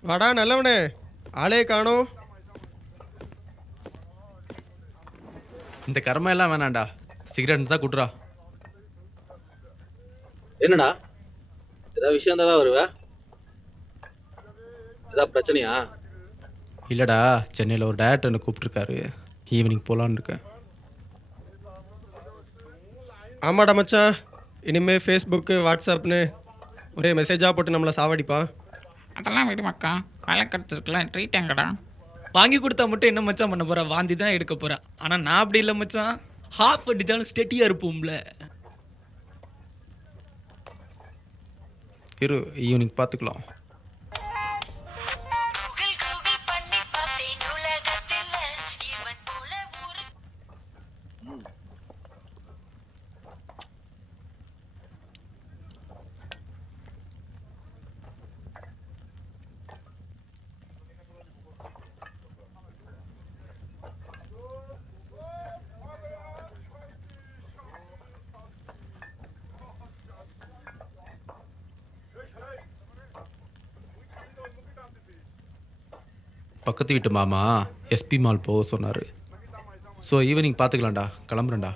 வாடா நல்லவனே, ஆளே காணோம். இந்த கர்மம் எல்லாம் வேணாண்டா, சிகரெட் தான் குடுறா. என்னடா ஏதாவது விஷயம் தான் வருவ? ஏதாவது பிரச்சனையா? இல்லைடா, சென்னையில் ஒரு டேரக்டர் என்னை கூப்பிட்டுருக்காரு, ஈவினிங் போகலான்னு இருக்கேன். ஆமாடா மச்சான், இனிமேல் ஃபேஸ்புக்கு வாட்ஸ்அப்னு ஒரே மெசேஜாக போட்டு நம்மளை சாவடிப்பான். அதெல்லாம் விடு மக்கா, வேலை கிடைச்சிருக்கலாம் ட்ரீட் எங்கடா? வாங்கி கொடுத்தா மட்டும் என்ன மச்சான் பண்ண போறா? வாந்தி தான் எடுக்க போறா. ஆனால் நான் அப்படி இல்லை மச்சான், ஹாஃப் அடிச்சாலும் ஸ்டெட்டியாக இருப்போம்ல. இரு, ஈவினிங் பார்த்துக்கலாம். பக்கத்து வீட்டு மாமா எஸ்பி மால் போக சொன்னார். ஸோ ஈவினிங் பார்த்துக்கலாம்டா, கிளம்புறேன்டா.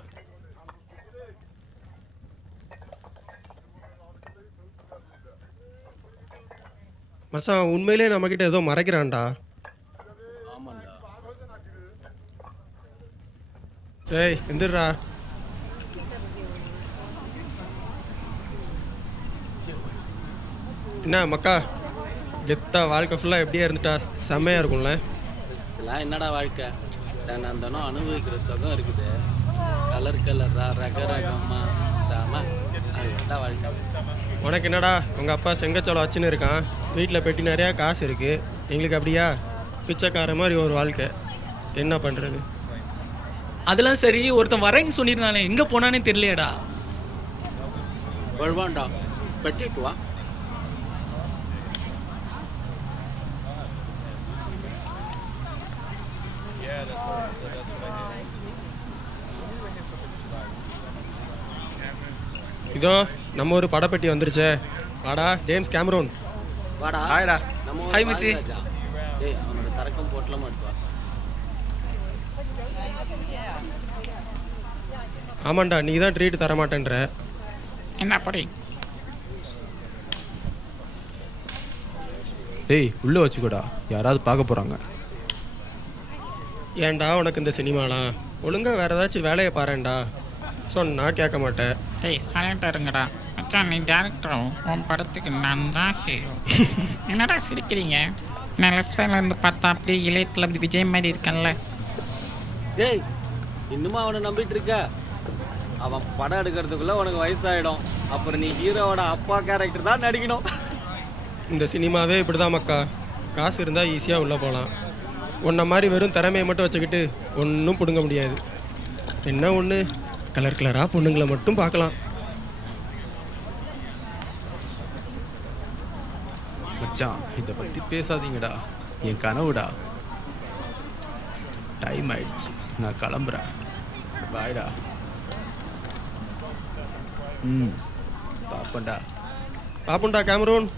மச்சான் உண்மையிலே நம்மக்கிட்ட ஏதோ மறைக்கிறான்டா. ஏய் எந்திரா. என்ன மக்கா, கெத்தா வாழ்க்கை ஃபுல்லாக எப்படியா இருந்துட்டா செம்மையாக இருக்கும்ல. இதெல்லாம் என்னடா வாழ்க்கை? தினம் அனுபவிக்கிற சுகம் இருக்குது. கலர் கலரா ரக ரகமா செம, அது என்னடா வாழ்க்கை? உனக்கு என்னடா, உங்கள் அப்பா செங்கச்சோளம் வச்சுன்னு இருக்கான், வீட்டில் பெட்டி நிறையா காசு இருக்குது. எங்களுக்கு அப்படியா பிச்சைக்கார மாதிரி ஒரு வாழ்க்கை. என்ன பண்ணுறது? அதெல்லாம் சரி, ஒருத்தன் வரேன்னு சொல்லியிருந்தானே, எங்கே போனானே தெரியலையடா. வருவான்டா, பெட்டிட்டு வா. இதோ நம்ம ஒரு படப்பெட்டி வந்துருச்சே. வாடா ஜேம்ஸ் கேமரூன். வாடா. ஹாய்டா. ஹாய் மச்சி. ஏய் அவனோட சரக்கும் போட்டலாம் எடுத்து வா. ஆமாண்டா, நீ தான் ட்ரீட் தர மாட்டேன்ற. என்ன அப்படி? ஏய் உள்ளே வச்சுக்கோடா, யாராவது பார்க்க போகிறாங்க. ஏன்டா உனக்கு இந்த சினிமாலாம்? ஒழுங்காக வேறு ஏதாச்சும் வேலையை பாருண்டா. சொன்னா கேட்க மாட்டேன். ஏய் சைலண்டாக இருங்கடா. மச்சான் நீ டேரக்டரும் உன் படத்துக்கு நான் தான் ஹீரோ. என்னடா சிரிக்கிறீங்க? நான் லெஃப்ட் சைடில் இருந்து பார்த்தா அப்படியே இளைய தளபதி விஜய் மாதிரி இருக்கேன்ல. டேய் இன்னுமா அவனை நம்பிட்டு இருக்க? அவன் படம் எடுக்கிறதுக்குள்ள உனக்கு வயசாயிடும். அப்புறம் நீ ஹீரோவோட அப்பா கேரக்டர் தான் நடிக்கணும். இந்த சினிமாவே இப்படி தான் மக்கா. காசு இருந்தால் ஈஸியாக உள்ளே போகலாம். உன்ன மாதிரி வெறும் திறமையை மட்டும் வச்சுக்கிட்டு ஒன்றும் பிடுங்க முடியாது. என்ன ஒன்று, கலர் கலராக பொண்ணுங்களை மட்டும் பார்க்கலாம். மச்சான் இதை பற்றி பேசாதீங்கடா, என் கனவுடா. டைம் ஆயிடுச்சு, நான் கிளம்புறேன். பாய்டா. பாப்பண்டா. பாப்புண்டா கேமரூன்.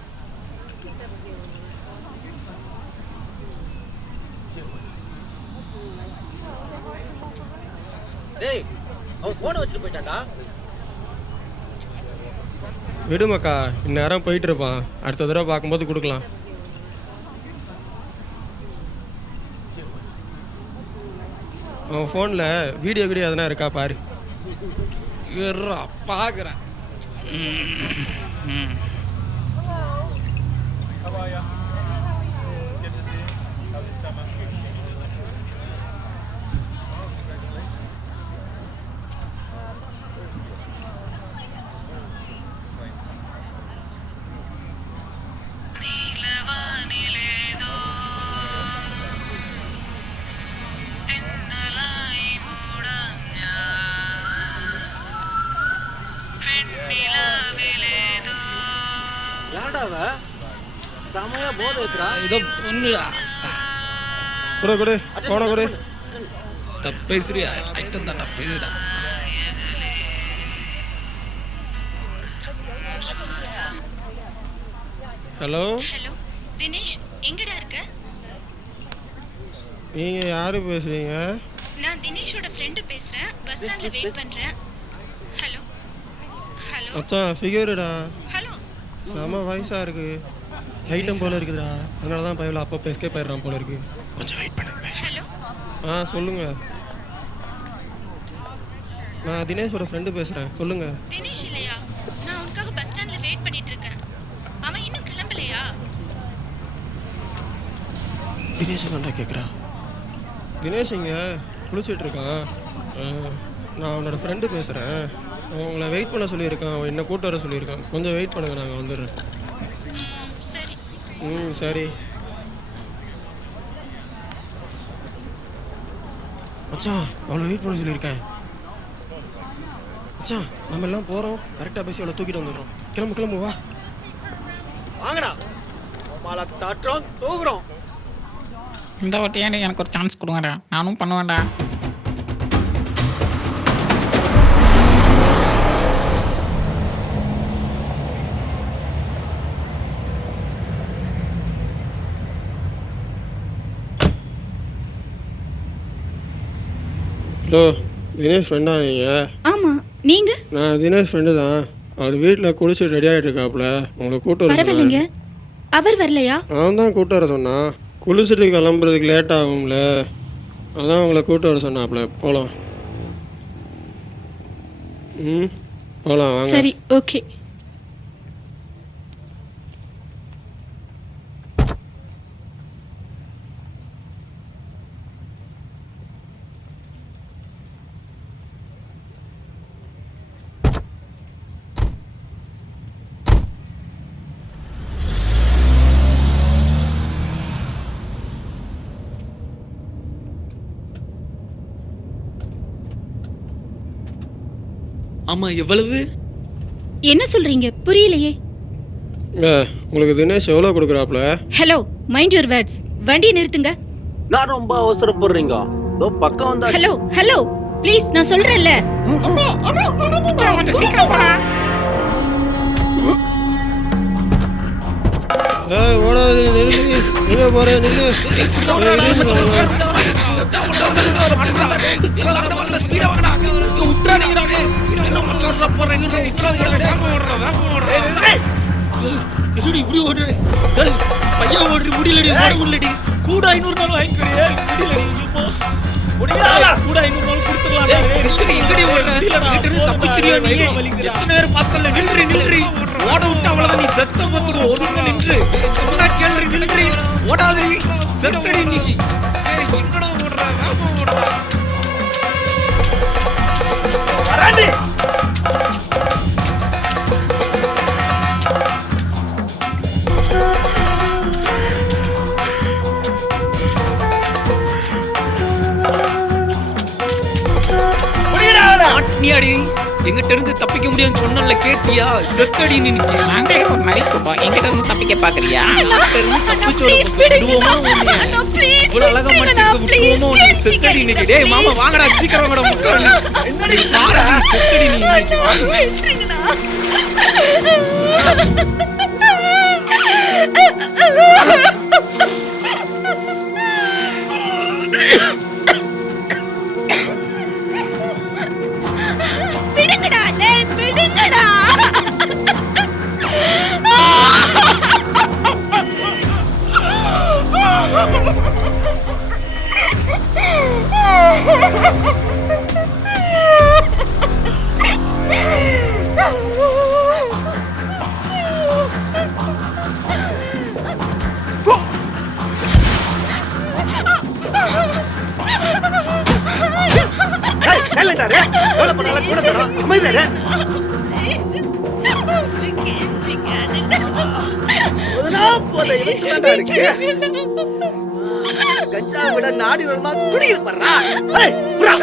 டேய் அவன் ஃபோனை வச்சுட்டு போயிட்டான்டா. விடு மக்கா, இந்நேரம் போயிட்டு இருப்பான். அடுத்த தடவை பார்க்கும்போது கொடுக்கலாம். அவன் ஃபோனில் வீடியோ எதனா இருக்கா பாரு. பார்க்குறேன். யாரடா அவ? செமையா போதை ஏத்துறா. ஏதோ பொண்ணுடா. கொடு கொடு போன கொடு. பேசுறியா? ஐட்டம் தான்டா, பேசுடா. ஹலோ ஹலோ தினேஷ், எங்கடா இருக்க? நீங்கள் யார் பேசுகிறீங்க? நான் தினேஷோட ஃப்ரெண்டு பேசுறேன். பஸ் ஸ்டாண்ட்ல வெயிட் பண்றேன். ஹலோ ஹலோ மச்சான் ஃபிகருடா. ஹலோ செம வயசாக இருக்குது. ஐட்டம் போல இருக்குதுடா. அதனால தான் பையன் அப்பப்போ எஸ்கேப் ஆயிடுறான் போல இருக்கு. கொஞ்சம் வெயிட் பண்ணுங்க. ஹலோ சொல்லுங்கள். நான் தினேஷோட ஃப்ரெண்டு பேசுகிறேன். சொல்லுங்கள். தினேஷ் இல்லையா? நான் உனக்காக பஸ் ஸ்டாண்ட்ல வெயிட் பண்ணிட்டு இருக்கேன். அவன் இன்னும் கிளம்பலையா? தினேஷ் தான்டா கேட்குறா. தினேஷ் இங்கே குளிச்சுட்டு இருக்கான். நான் அவனோட ஃப்ரெண்டு பேசுகிறேன். அவன் உங்களை வெயிட் பண்ண சொல்லியிருக்கான். அவன் என்ன கூட்டு வர சொல்லியிருக்கான். கொஞ்சம் வெயிட் பண்ணுங்கள், நாங்கள் வந்துடுறேன். சரி. சரி மச்சான், அவ்வளோ வெயிட் பண்ண சொல்லியிருக்கேன். மச்சான் நம்ம எல்லாம் போகிறோம். கரெக்டாக பேசி அவளை தூக்கிட்டு வந்துடுறோம். கிளம்பு கிளம்பு வா. வாங்கடா, மழை தாட்டுறோம் தூக்குறோம். இந்த வாட்டியாண்டி எனக்கு ஒரு சான்ஸ் கொடுங்கடா, நானும் பண்ணுவேன்டா. ஹலோ, தினேஷ் ஃப்ரெண்டா நீங்கள்? ஆமா, நீங்க? நான் தினேஷ் ஃப்ரெண்டு தான். அவர் வீட்டில் குளிச்சு ரெடி ஆகிட்டு இருக்காப்புல. உங்களை கூட்டு பரவாயில்லைங்க. வர. அவர் வரலையா? அவன் தான் கூட்டு வர சொன்னான். குளிச்சுட்டு கிளம்புறதுக்கு லேட் ஆகும்ல, அதான் உங்களை கூட்டு வர சொன்னாப்புல. போகலாம். போகலாம் வாங்க. சரி, ஓகே. ஆமா, எவ்வளவு? என்ன சொல்றீங்க? புரியலையே. உங்களுக்கு தினேஷ் எவ்வளோ கொடுக்குறாப்புல? Hello, mind your words. வண்டியை நிறுத்துங்க. நான் ரொம்ப அவசரப்படுறீங்க. இதோ பக்கம் வந்தா. ஹலோ ஹலோ ப்ளீஸ், நான் சொல்றேன்ல. கொஞ்சம் சீக்கிரம் போடா. ஓடாது, நில்லு. நின்று போகிறேன், நில்லு. என்னடி இப்படி ஓடுற? பையன் ஓடுற முடியலடி, ஓட முடியலடி. கூட 500 நாள் வாங்கிக்கிறீங்க, முடியலடி. கூட 500 நாள் கொடுத்துடலாம்டா. எங்கடி ஓடுற? இங்கிட்ட இருந்து தப்பிச்சிரியா நீ? எத்தனை நேரம் பார்த்தல? நின்று ஓட விட்டு அவ்வளவுதான், நீ செத்த போத்துக்கோ. ஒதுங்க நின்று சொன்னா கேள்வி நின்று ஓடாதடி, செத்தடி இன்னைக்கு. எங்கடா ஓடுற? வேகமா ஓடுற. வராண்டி மாட்டினியாடி, எங்கிட்ட இருந்து தப்பிக்க முடியும்னு சொன்னல, கேட்டியா? செத்தடி நீ. நாங்களே ஒரு நரிக்கும்பா எங்கிட்ட இருந்து தப்பிக்க பாக்குறியா? இவ்வளவு அழகா மாட்டிருக்க விட்டுருவோமா உனக்கு? செத்தடி இன்னைக்கு. டேய் மாமா வாங்கடா, சீக்கிரம் வாங்கடா, முக்காடி செத்தடி நீ இன்னைக்கு. விடுங்கடா டேய், விடுங்கடா. சைலண்டாரு எவ்வளவு பண்ணாலும் கூட தரோம். அமைதியாரு. அதெல்லாம் போல இவன் இருக்கு. கஞ்சா விட நாடி வருமா துடிக்குது பண்றா. ஏய் புறா.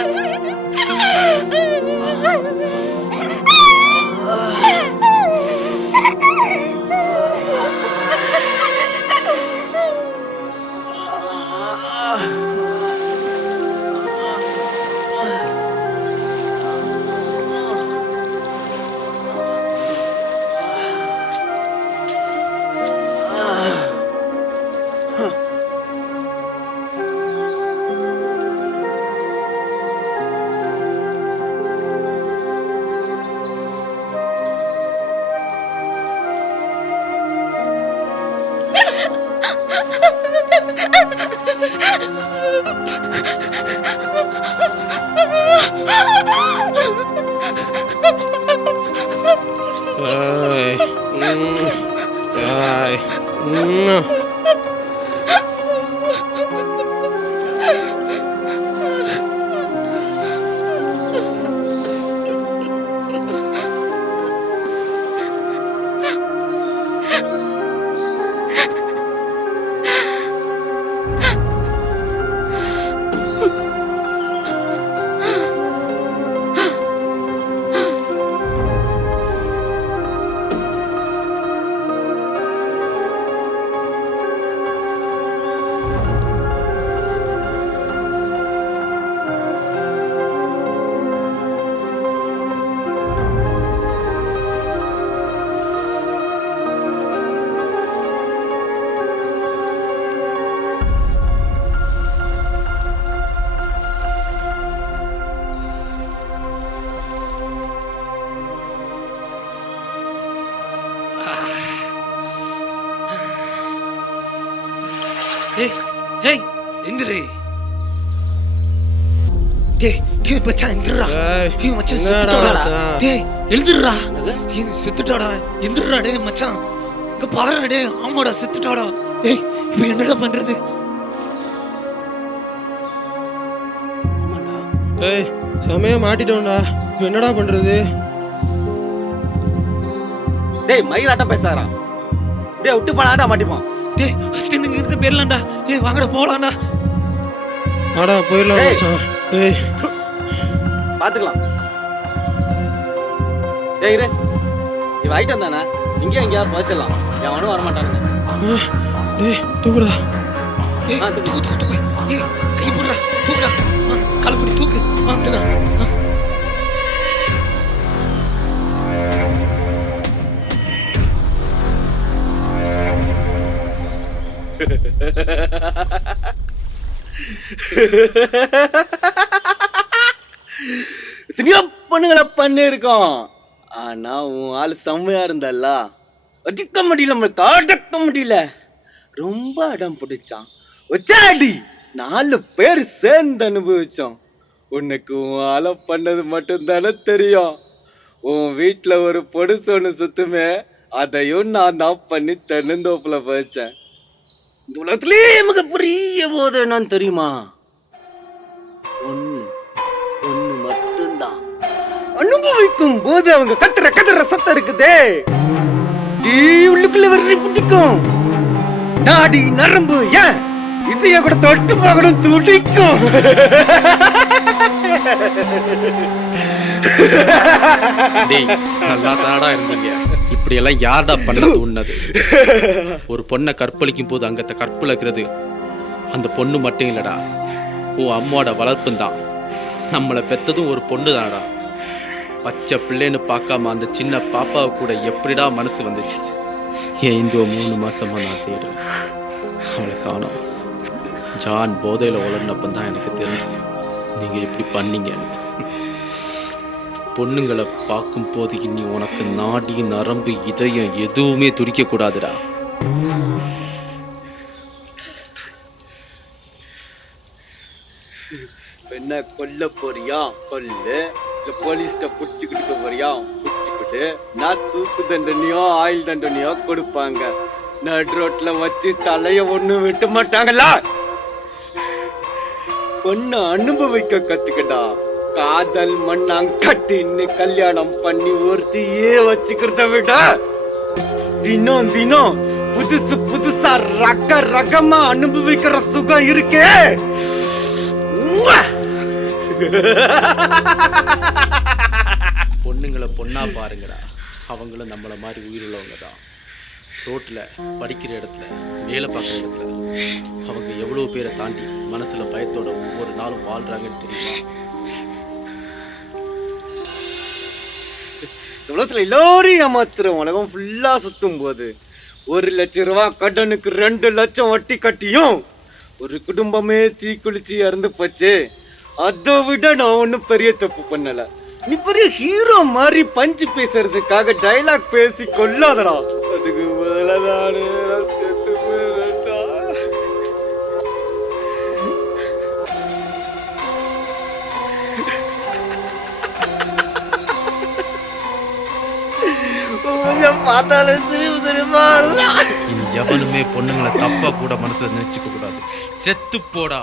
ஏய் எந்திரு. டேய் டேய் மச்சான் எந்திரடா. டேய் மச்சான் செத்துட்டாடா. டேய் எழுந்திரடா. ஏய் செத்துட்டாடா. எந்திரடா டேய் மச்சான். இங்க பாருடா டேய். ஆமாடா செத்துட்டாடா. டேய் இப்போ என்னடா பண்றது? ஏய் சமய மாட்டிட்டோம்டா. இப்போ என்னடா பண்றது? டேய் மயிராட்டம் பேசாரா. டேய் விட்டு போனாடா மாட்டிப்போம். டேய் ஃபர்ஸ்ட் இங்க இருந்து போயிரலாம்டா. டேய் வாங்கடா போலாம்டா. ஆடா போயிடலாம் மச்சான். ஏய் பாத்துக்கலாம். டேய் இரு. இவ ஐட்டம் தானே. இங்க எங்கயா போச்சலாம். எவனும் வர மாட்டானுங்க. டேய் தூக்குடா. ஏய் தூக்கு தூக்கு தூக்கு. ஏய் கை போடுடா. தூக்குடா. காலப்படி தூக்கு. வாங்கடா. எத்தனையோ பொண்ணுங்களை பண்ணிருக்கோம். ஆனா உன் ஆளு செம்மையா இருந்தால அடிக்க முடியல, நம்மளுக்கு அடக்க முடியல. ரொம்ப அடம் பிடிச்சான். ஒச்சாடி 4 பேர் சேர்ந்து அனுபவிச்சோம். உனக்கு உன் ஆளை பண்ணது மட்டும்தானே தெரியும். உன் வீட்டில் ஒரு பொடுசு ஒன்று சுத்துமே, அதையும் நான் தான் பண்ணி தென்னந்தோப்புல வச்சேன். இந்த உலகத்திலே நமக்கு புரிய போது என்னன்னு தெரியுமா? ஒன்று மட்டும்தான். அனுபவிக்கும் போது அவங்க கத்துற சத்தம் இருக்குதே, உள்ளுக்குள்ள வரிசை பிடிக்கும். நாடி நரம்பு ஏன் இதைய கூட தொட்டு பார்க்கணும் துடிக்கும். நல்லா தாடா இருந்தீங்க. இப்படி எல்லாம் யார்டா பண்ணது உன்னது? ஒரு பொண்ணை கற்பழிக்கும் போது அங்கத்த கற்பழிக்கிறது அந்த பொண்ணு மட்டும் இல்லடா, உன் அம்மாவோட வளர்ப்பும் தான். நம்மளை பெத்ததும் ஒரு பொண்ணு தானடா. பச்சை பிள்ளைன்னு பார்க்காம அந்த சின்ன பாப்பாவை கூட எப்படிடா மனசு வந்துச்சு? ஏன் இந்த 3 மாசமா நான் தேடுறேன், அவளை காணோம். ஜான் போதையில் உளர்னப்பந்தான் எனக்கு தெரிஞ்சுது நீங்க எப்படி பண்ணீங்க. பொண்ணுங்களை பார்க்கும் போது இனி உனக்கு நாடி நரம்பு இதயம் எதுவுமே துடிக்க கூடாதுடா. என்ன கொல்ல போறியா கொல்லு, இல்ல போலீஸ்ட புடிச்சுக்கிட்டு போறியா புடிச்சுக்கிட்டு, நான் தூக்கு தண்டனையோ ஆயுள் தண்டனையோ கொடுப்பாங்க. நடு ரோட்ல வச்சு தலைய ஒண்ணு விட்டு மாட்டாங்களா? பொண்ணு அனுபவிக்க கத்துக்கடா. காதல் மண்ணாங்கட்டின்னு கல்யாணம் பண்ணி ஒருத்தியே வச்சுக்கிறத விட தினம் தினம் புதுசா ரகமா அனுபவிக்கிற சுகம் இருக்கே. பொண்ணுங்களை பொண்ணா பாருங்கடா, அவங்களும் நம்மள மாதிரி உயிருள்ளவங்க தான். ரோட்ல படிக்கிற இடத்துல வேலை பார்க்குற இடத்துல அவங்க எவ்வளவு பேரை தாண்டி மனசுல பயத்தோட ஒவ்வொரு நாளும் வாழ்றாங்கன்னு தெரியும். உலகத்துல எல்லாரும் ஏமாத்துறோம். உலகம் ஃபுல்லா சுத்தும் போது 1 லட்சம் ரூபாய் கடனுக்கு 2 லட்சம் வட்டி கட்டியும் ஒரு குடும்பமே தீக்குளிச்சு இறந்து போச்சு. அதை விட நான் ஒன்றும் பெரிய தப்பு பண்ணல. நீ பெரிய ஹீரோ மாதிரி பஞ்சு பேசுறதுக்காக டைலாக் பேசி கொல்லாதடா. அதுக்கு முதல்ல செத்து போயிடா. பார்த்தாலும் தெரியுமா, இனி எவனுமே பொண்ணுங்களை தப்பா கூட மனசுல நினைச்சுக்க கூடாது. செத்து போடா.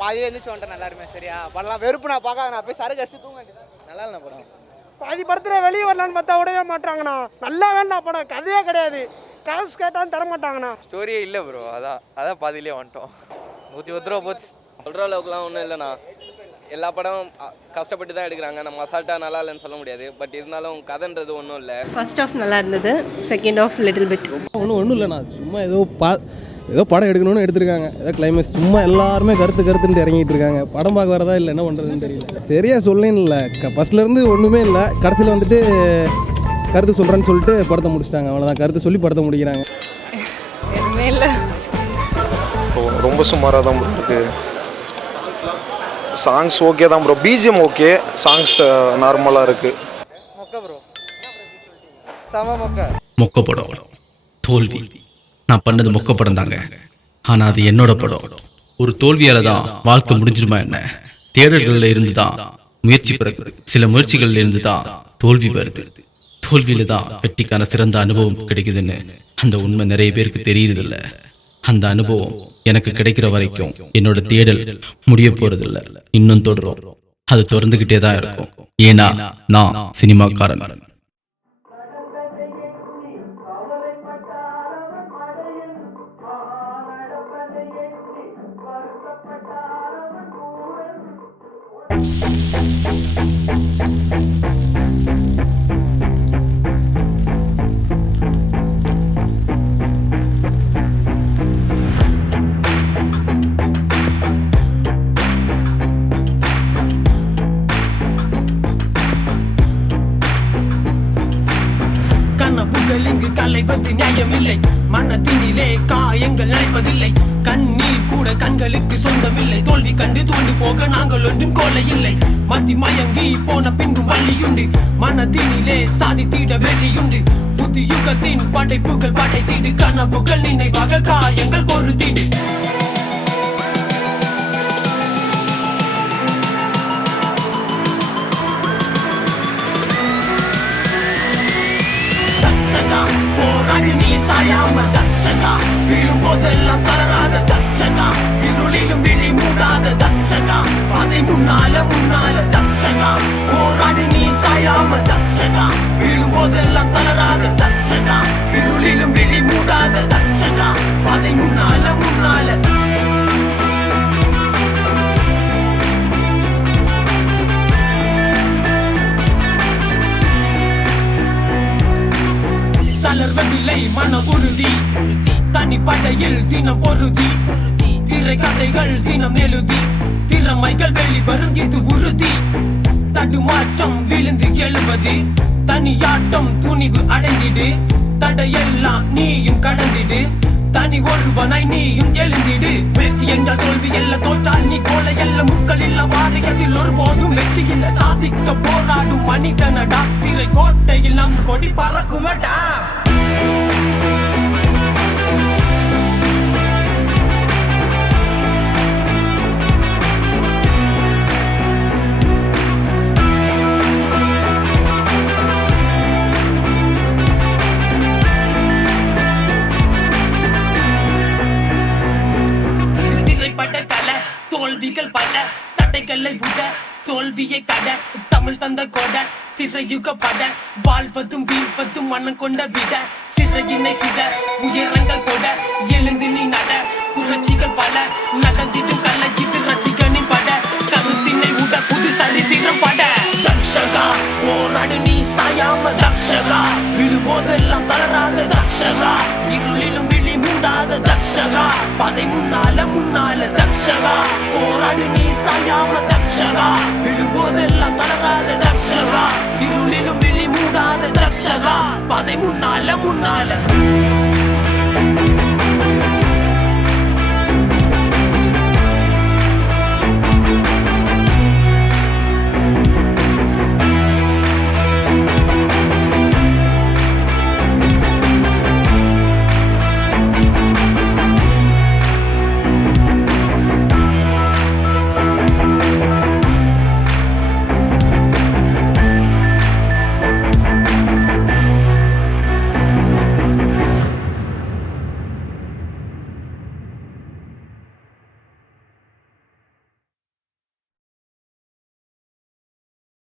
பாதியே இருந்துச்சு வந்துட்டேன். நல்லா இருமே சரியா பண்ணலாம். வெறுப்பு நான் பார்க்காத, நான் போய் சரக்கு அடிச்சு தூங்க வேண்டியதான். நல்லா இல்லை படம். பாதி படத்துல வெளியே வரலான்னு பார்த்தா விடவே மாட்டாங்கண்ணா. நல்லா வேண்டாம் படம், கதையே கிடையாது. காசு கேட்டாலும் தர மாட்டாங்கண்ணா. ஸ்டோரியே இல்லை ப்ரோ. அதான் பாதியிலே வந்துட்டோம். 110 ரூபா போச்சு. சொல்கிற அளவுக்குலாம் ஒன்றும் இல்லைண்ணா. எல்லா படம் கஷ்டப்பட்டு தான் எடுக்கிறாங்க. நம்ம அசால்ட்டாக நல்லா இல்லைன்னு சொல்ல முடியாது. பட் இருந்தாலும் கதைன்றது ஒன்றும் இல்லை. ஃபர்ஸ்ட் ஆஃப் நல்லா இருந்தது, செகண்ட் ஆஃப் லிட்டில் பிட். ஒன்றும் இல்லைண்ணா, சும்மா ஏதோ படம் எடுக்கணும்னு எடுத்திருக்காங்க. ஏதோ கிளைமேக்ஸ் சும்மா எல்லாருமே கருத்துன்னு இறங்கிட்டு இருக்காங்க. படம் பார்க்க வரதா இல்லை என்ன பண்ணுறதுன்னு தெரியல. சரியா சொல்லேன்னு இல்லை, ஃபர்ஸ்ட்லேருந்து ஒன்றுமே இல்லை. கடைசியில் வந்துட்டு கருத்து சொல்கிறேன்னு சொல்லிட்டு படத்தை முடிச்சிட்டாங்க. அவ்வளோதான், கருத்து சொல்லி படத்தை முடிக்கிறாங்க. எதுவுமே இல்லை, ரொம்ப சுமாராக தான் ப்ரோ இருக்கு. சாங்ஸ் ஓகே தான் ப்ரோ, பிஜிஎம் ஓகே, சாங்ஸ் நார்மலாக இருக்கு. மொக்க ப்ரோ, சம மொக்க. மொக்க படம், தோல்வி. நான் பண்ணது மொக்க படம் தாங்க, ஆனால் அது என்னோட படம். ஒரு தோல்வியால தான் வாழ்க்கை முடிஞ்சிருமா என்ன? தேடல்களில் இருந்து தான் முயற்சி பிறகுது. சில முயற்சிகளில் இருந்து தான் தோல்வி வருது. தோல்வியில தான் வெற்றிக்கான சிறந்த அனுபவம் கிடைக்குதுன்னு அந்த உண்மை நிறைய பேருக்கு தெரியுறதில்ல. அந்த அனுபவம் எனக்கு கிடைக்கிற வரைக்கும் என்னோட தேடல் முடிய போறதில்லை, இன்னும் தொடரும். அது தொடர்ந்துகிட்டே தான் இருக்கும். ஏன்னா நான் சினிமாக்காரன். கனவுகள் இங்கு கலைவது நியாயமில்லை. மனத்தினிலே காயங்கள் நினைப்பதில்லை. கண்ணீர் கூட கண்களுக்கு சொந்தமில்லை. தோல்வி கண்டு தோண்டு போக நாங்கள் ஒன்றும் கோலை இல்லை. மத்தி மயங்கி போன பின்பும் வழியுண்டு. மனத்தினிலே சாதித்திட வெறியுண்டு. புது யுகத்தின் படைப்புகள் படைத்திடு. கனவுகள் நினைவாக காயங்கள் பொறுத்திடு. போராடி நீ சாயாம தட்சகா. விழும் போதெல்லாம் தளராத தட்சகா. இருளிலும் விழி மூடாத தட்சகா. அதை முன்னால முன்னால தட்சகா. போராடி நீ சாயாம தட்சகா. விழும் போதெல்லாம் தளராத தட்சகா. இருளிலும் விழி மூடாத தட்சகா. அதை முன்னால முன்னால. தளர்வதில்லை மன உறுதி. தனிப்படையில் தினம் பொருதி. திரை கதைகள் தினம் எழுதி. திறமைகள் வெளிவரும் இது உறுதி. தடுமாற்றம் விழுந்து எழுவது. தனியாட்டம் துணிவு அடைந்திடு. தடையெல்லாம் நீயும் கடந்திடு. தனி ஒருவனாய் நீயும் எழுந்திடு. முயற்சி என்றால் தோல்வி எல்ல. தோற்றால் நீ கோலை எல்ல. முக்கள் இல்ல பாதையதில் ஒருபோதும் வெற்றி இல்ல. சாதிக்க போராடும் மனிதனடா. திரை கோட்டையில் நம் கொடி பறக்குமடா. தோல்விகள் பல தடைகளை விட தோல்வியை கட. தமிழ் தந்த கொட திரையுக பட. வாழ்வதும் வீழ்வதும் மனம் கொண்ட விட. சிறையினை சித உயரங்கள் கொட. எழுந்து நீ நட. புரட்சிகள் பல நடந்திடும் கலை இது ரசிகனின் பட. கருத்தினை உட புது சரித்திரம் பட. தட்சகா போராடு நீ சாயாம தட்சகா. விழும்போதெல்லாம் தளராத தட்சகா. இருளிலும் விழி மூடாத தட்சகா. பதை முன்னால முன்னால தட்சகா. போராடு நீ சாயாம தட்சகா. விழும்போதெல்லாம் தளராத தட்சகா. இருளிலும் விழி மூடாத தட்சகா. பதை முன்னால முன்னால.